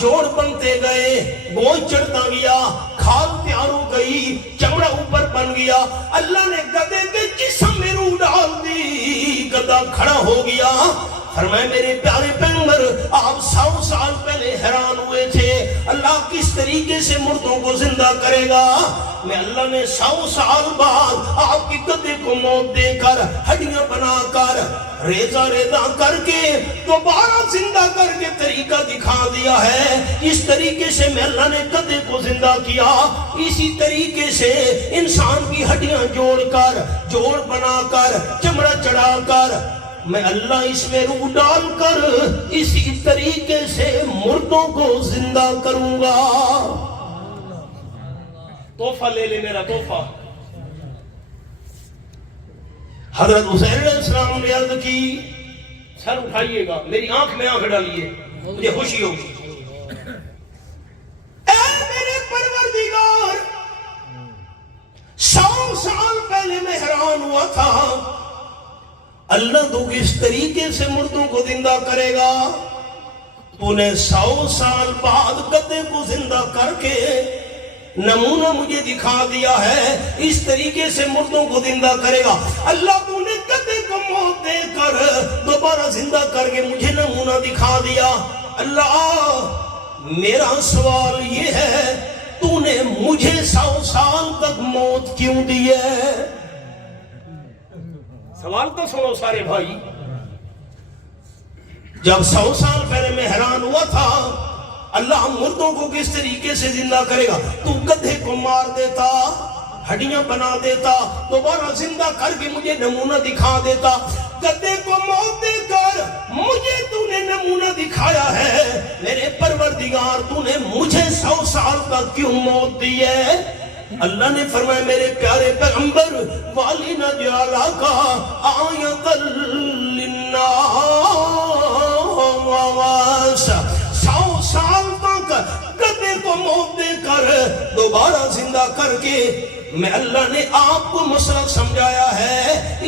جوڑ بنتے گئے, گوشت چڑھتا گیا, کھال تیار ہو گئی, چمڑا اوپر بن گیا. اللہ نے گدھے کے جسم میں روح ڈال دی, گدھا کھڑا ہو گیا. فرمایا میرے پیارے پیغمبر آپ 100 سال پہلے حیران ہوئے تھے اللہ کس طریقے سے مردوں کو زندہ کرے گا. میں اللہ نے 100 سال بعد آپ کی گدھے کو موت دے کر ہڈیاں بنا کر ریزہ ریزہ کر کے دوبارہ زندہ کر کے طریقہ دکھا دیا ہے. اس طریقے سے میں اللہ نے گدھے کو زندہ کیا, اسی طریقے سے انسان کی ہڈیاں جوڑ کر, جوڑ بنا کر, چمڑا چڑھا کر میں اللہ اس میں روح ڈال کر اسی طریقے سے مردوں کو زندہ کروں گا. تحفہ لے لے میرا تحفہ. حضرت عزیر علیہ السلام نے عرض کی سر اٹھائیے گا, میری آنکھ میں آنکھ ڈالیے, مجھے خوشی ہوگی. اے میرے پروردگار 100 سال پہلے میں حیران ہوا تھا اللہ تو کس طریقے سے مردوں کو زندہ کرے گا. تو نے 100 سال بعد گدھے کو زندہ کر کے نمونہ مجھے دکھا دیا ہے, اس طریقے سے مردوں کو زندہ کرے گا. اللہ تو نے گدھے کو موت دے کر دوبارہ زندہ کر کے مجھے نمونہ دکھا دیا. اللہ میرا سوال یہ ہے تو نے مجھے 100 سال تک موت کیوں دی ہے؟ سوال تو سنو سارے بھائی. جب 100 سال پہلے میں حیران ہوا تھا اللہ مردوں کو کس طریقے سے زندہ کرے گا, تو گدھے کو مار دیتا, ہڈیاں بنا دیتا, دوبارہ زندہ کر کے مجھے نمونہ دکھا دیتا. گدھے کو موت دے کر مجھے تو نے نمونہ دکھایا ہے. میرے پروردگار تو نے مجھے 100 سال تک کیوں موت دی ہے؟ اللہ نے فرمایا میرے پیارے پیغمبر وَلِنَجْعَلَكَ آیَةً لِلنَّاسِ 100 سال تک گدھے کو موت دے کر دوبارہ زندہ کر کے میں اللہ نے آپ کو مسئلہ سمجھایا ہے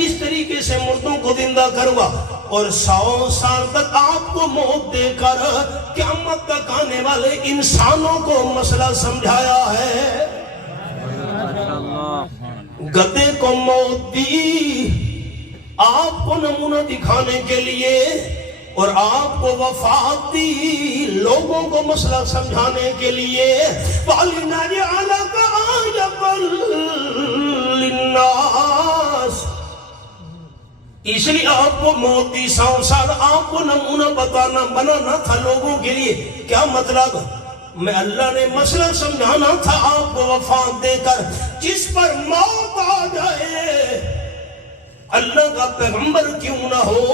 اس طریقے سے مردوں کو زندہ کروا, اور 100 سال تک آپ کو موت دے کر قیامت تک آنے والے انسانوں کو مسئلہ سمجھایا ہے. گدھے کو موت دی آپ کو نمونہ دکھانے کے لیے, اور آپ کو وفات دی لوگوں کو مسئلہ سمجھانے کے لیے. وَلِنَجْعَلَكَ آیَةً لِلنَّاسِ اس لیے آپ کو موت دی 100 سال آپ کو نمونہ بنانا تھا لوگوں کے لیے. کیا مطلب؟ میں اللہ نے مسئلہ سمجھانا تھا آپ کو وفات دے کر. جس پر موت آ جائے اللہ کا پیغمبر کیوں نہ ہو,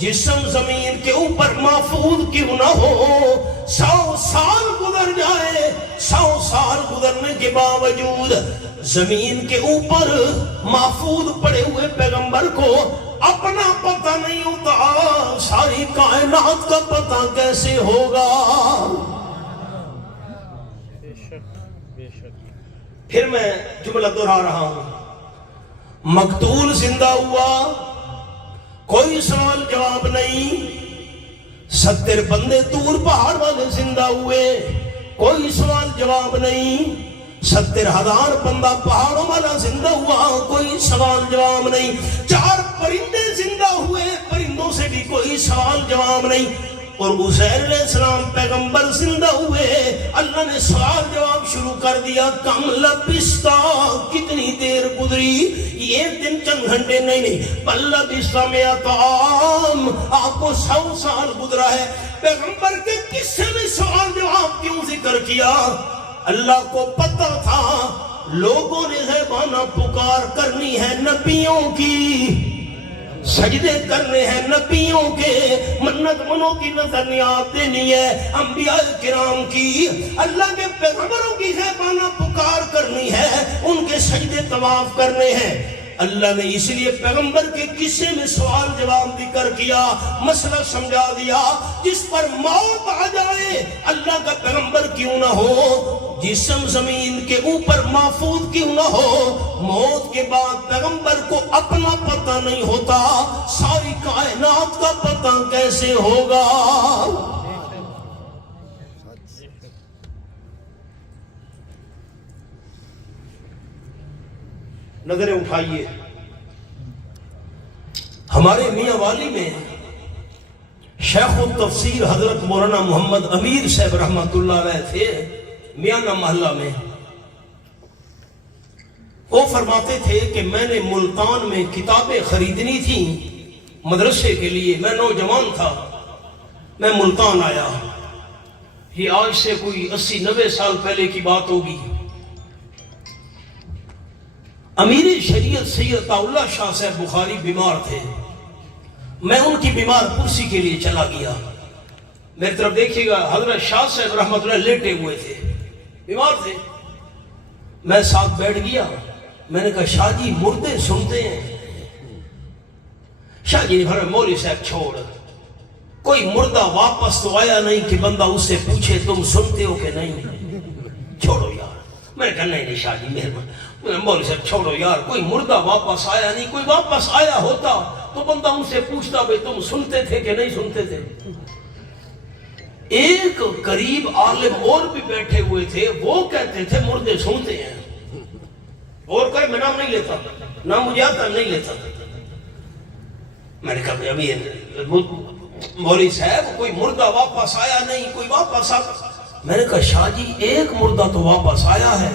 جسم زمین کے اوپر محفوظ کیوں نہ ہو, 100 سال گزر جائے، 100 سال گزرنے کے باوجود زمین کے اوپر محفوظ پڑے ہوئے پیغمبر کو اپنا پتہ نہیں ہوتا، ساری کائنات کا پتہ کیسے ہوگا؟ پھر میں جملہ دہرا رہا ہوں، مقتول زندہ ہوا، کوئی سوال جواب نہیں۔ 70 بندے طور پہاڑ والے زندہ ہوئے، کوئی سوال جواب نہیں۔ 70,000 بندہ پہاڑوں والا زندہ ہوا، کوئی سوال جواب نہیں۔ 4 پرندے زندہ ہوئے، پرندوں سے بھی کوئی سوال جواب نہیں۔ اور عزیر علیہ السلام پیغمبر زندہ ہوئے، اللہ نے سوال جواب شروع کر دیا، کم لبستا، کتنی دیر گزری؟ یہ دن چند گھنٹے نہیں، بل لبستا مئۃ عام، آپ کو 100 سال گزرا ہے۔ پیغمبر کے قصے میں سوال جواب کیوں ذکر کیا؟ اللہ کو پتہ تھا لوگوں نے غیبانہ پکار کرنی ہے نبیوں کی، سجدے کرنے ہیں نبیوں کے، منت منوں کی نظریات دینی ہے انبیاء کرام کی، اللہ کے پیغمبروں کی غیبانہ پکار کرنی ہے، ان کے سجدے طواف کرنے ہیں۔ اللہ نے اس لیے پیغمبر کے قصے میں سوال جواب ذکر کیا، مسئلہ سمجھا دیا۔ جس پر موت آ جائے اللہ کا پیغمبر کیوں نہ ہو، جسم زمین کے اوپر محفوظ کیوں نہ ہو، موت کے بعد پیغمبر کو اپنا پتہ نہیں ہوتا، ساری کائنات کا پتہ کیسے ہوگا؟ نظریں اٹھائیے، ہمارے میاں والی میں شیخ التفسیر حضرت مولانا محمد امیر صاحب رحمۃ اللہ علیہ تھے، میانہ محلہ میں۔ وہ فرماتے تھے کہ میں نے ملتان میں کتابیں خریدنی تھیں مدرسے کے لیے، میں نوجوان تھا، میں ملتان آیا، یہ آج سے کوئی 80-90 سال پہلے کی بات ہوگی۔ امیر شریعت سید عطا اللہ شاہ صاحب بخاری بیمار تھے، میں ان کی بیمار پرسی کے لیے چلا گیا۔ میری طرف دیکھیے گا، حضرت شاہ صاحب رحمۃ اللہ لیٹے ہوئے تھے، بیمار تھے، میں ساتھ بیٹھ گیا۔ میں نے کہا شاہ جی مردے سنتے ہیں؟ شاہ جی نے فرمایا مولوی صاحب چھوڑ، کوئی مردہ واپس تو آیا نہیں کہ بندہ اس سے پوچھے تم سنتے ہو کہ نہیں، چھوڑو یار۔ میں نے کہا نہیں شاہ جی مہربانی، مولوی صاحب چھوڑو یار، کوئی مردہ واپس آیا نہیں، کوئی واپس آیا ہوتا تو بندہ ان سے پوچھتا بھئی تم سنتے تھے کہ نہیں سنتے تھے۔ ایک قریب عالم اور بھی بیٹھے ہوئے تھے، وہ کہتے تھے مردے سنتے ہیں، اور کوئی میں نام نہیں لیتا، نام مجھے آتا نہیں لیتا۔ میں نے کہا ابھی مولوی صاحب کوئی مردہ واپس آیا نہیں، کوئی واپس آتا۔ میں نے کہا شاہ جی ایک مردہ تو واپس آیا ہے۔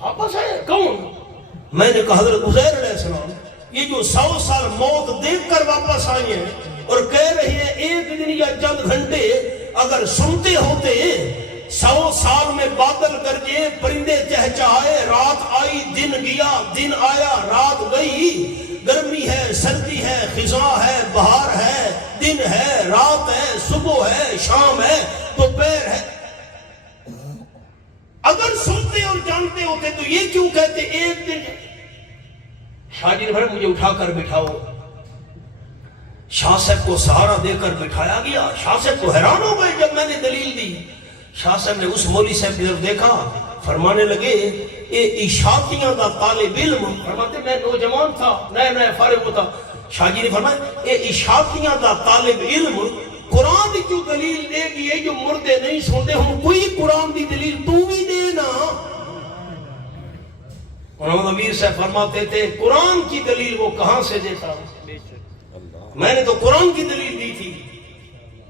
واپس آیا کون؟ میں نے کہا حضرت عزیر علیہ السلام، یہ جو 100 سال موت دیکھ کر واپس آئے ہیں اور کہہ رہے ہیں ایک دن یا چند گھنٹے، اگر سنتے ہوتے 100 سال میں بادل گرجے، پرندے چہچہائے، رات آئی دن گیا، دن آیا رات گئی، گرمی ہے سردی ہے، خزاں ہے بہار ہے، دن ہے رات ہے، صبح ہے شام ہے، دوپہر ہے، اگر سنتے اور جانتے ہوتے تو یہ کیوں کہتے ایک دن؟ شاہ جی نے بھائی مجھے اٹھا کر بٹھاؤ۔ شاہ صاحب کو سہارا دے کر بٹھایا گیا۔ شاہ صاحب تو حیران ہو گئے جب میں نے دلیل دی۔ شاہ صاحب نے اس مولوی صاحب کی طرف دیکھا، فرمانے لگے اے اشاعتیاں دا طالب علم، فرماتے میں نوجوان تھا، نیا فارغ ہوتا۔ شاہ جی نے فرمایا اے اشاعتیاں دا طالب علم قرآن دی کیوں دلیل دے گی؟ یہ جو مردے نہیں سنتے ہم، کوئی قرآن دی دلیل تو بھی دے نا۔ محمد امیر صاحب فرماتے تھے قرآن کی دلیل وہ کہاں سے دیتا؟ میں نے تو قرآن کی دلیل دی تھی۔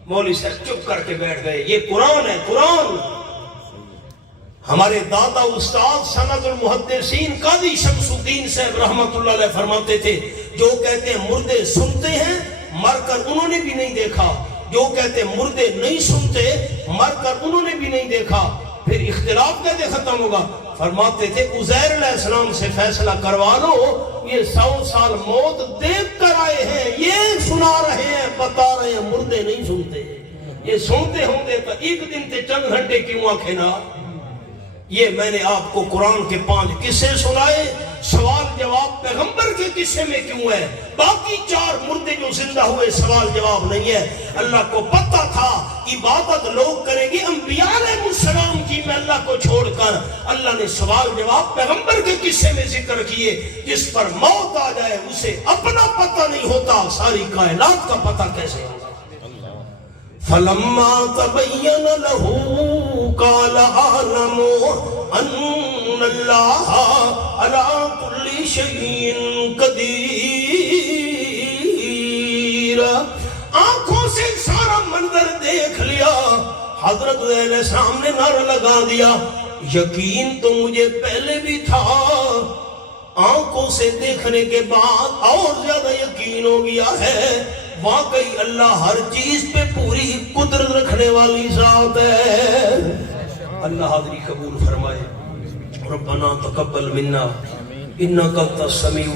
مولوی صاحب چپ کر کے بیٹھ گئے۔ یہ قرآن ہے، قرآن۔ ہمارے دادا استاد سند المحدثین قاضی شمس الدین صاحب رحمۃ اللہ علیہ فرماتے تھے جو کہتے ہیں مردے سنتے ہیں مر کر انہوں نے بھی نہیں دیکھا، جو کہتے ہیں مردے نہیں سنتے مر کر انہوں نے بھی نہیں دیکھا، پھر اختلاف کیسے ختم ہوگا؟ فرماتے تھے عزیر علیہ السلام سے فیصلہ کروا لو، یہ 100 سال موت دیکھ کر آئے ہیں، یہ سنا رہے ہیں، بتا رہے ہیں مردے نہیں سنتے۔ یہ سنتے ہوتے تو ایک دن تے چند گھنٹے کیوں آنکھیں نہ؟ یہ میں نے آپ کو قرآن کے 5 قصے سنائے، سوال جواب پیغمبر کے قصے میں کیوں ہے؟ باقی 4 مردے جو زندہ ہوئے سوال جواب نہیں ہے۔ اللہ کو پتہ تھا عبادت لوگ کریں گے انبیاء علیہ السلام کی میں اللہ کو چھوڑ کر، اللہ نے سوال جواب پیغمبر کے قصے میں ذکر کیے۔ جس پر موت آ جائے اسے اپنا پتہ نہیں ہوتا، ساری کائنات کا پتہ کیسے ہوگا؟ فَلَمَّا تَبَيَّنَ لَهُ قَالَ أَعْلَمُ أَنَّ اللَّهَ عَلَىٰ كُلِّ شَيْءٍ قَدِيرٌ۔ آنکھوں سے سارا منظر دیکھ لیا، حضرت علیہ السلام نے نعرہ لگا دیا، یقین تو مجھے پہلے بھی تھا، آنکھوں سے دیکھنے کے بعد اور زیادہ یقین ہو گیا ہے، واقعی اللہ ہر چیز پہ پوری قدرت رکھنے والی ذات ہے۔ اللہ حاضری قبول فرمائے۔ ربنا تقبل منا انک انت السمیع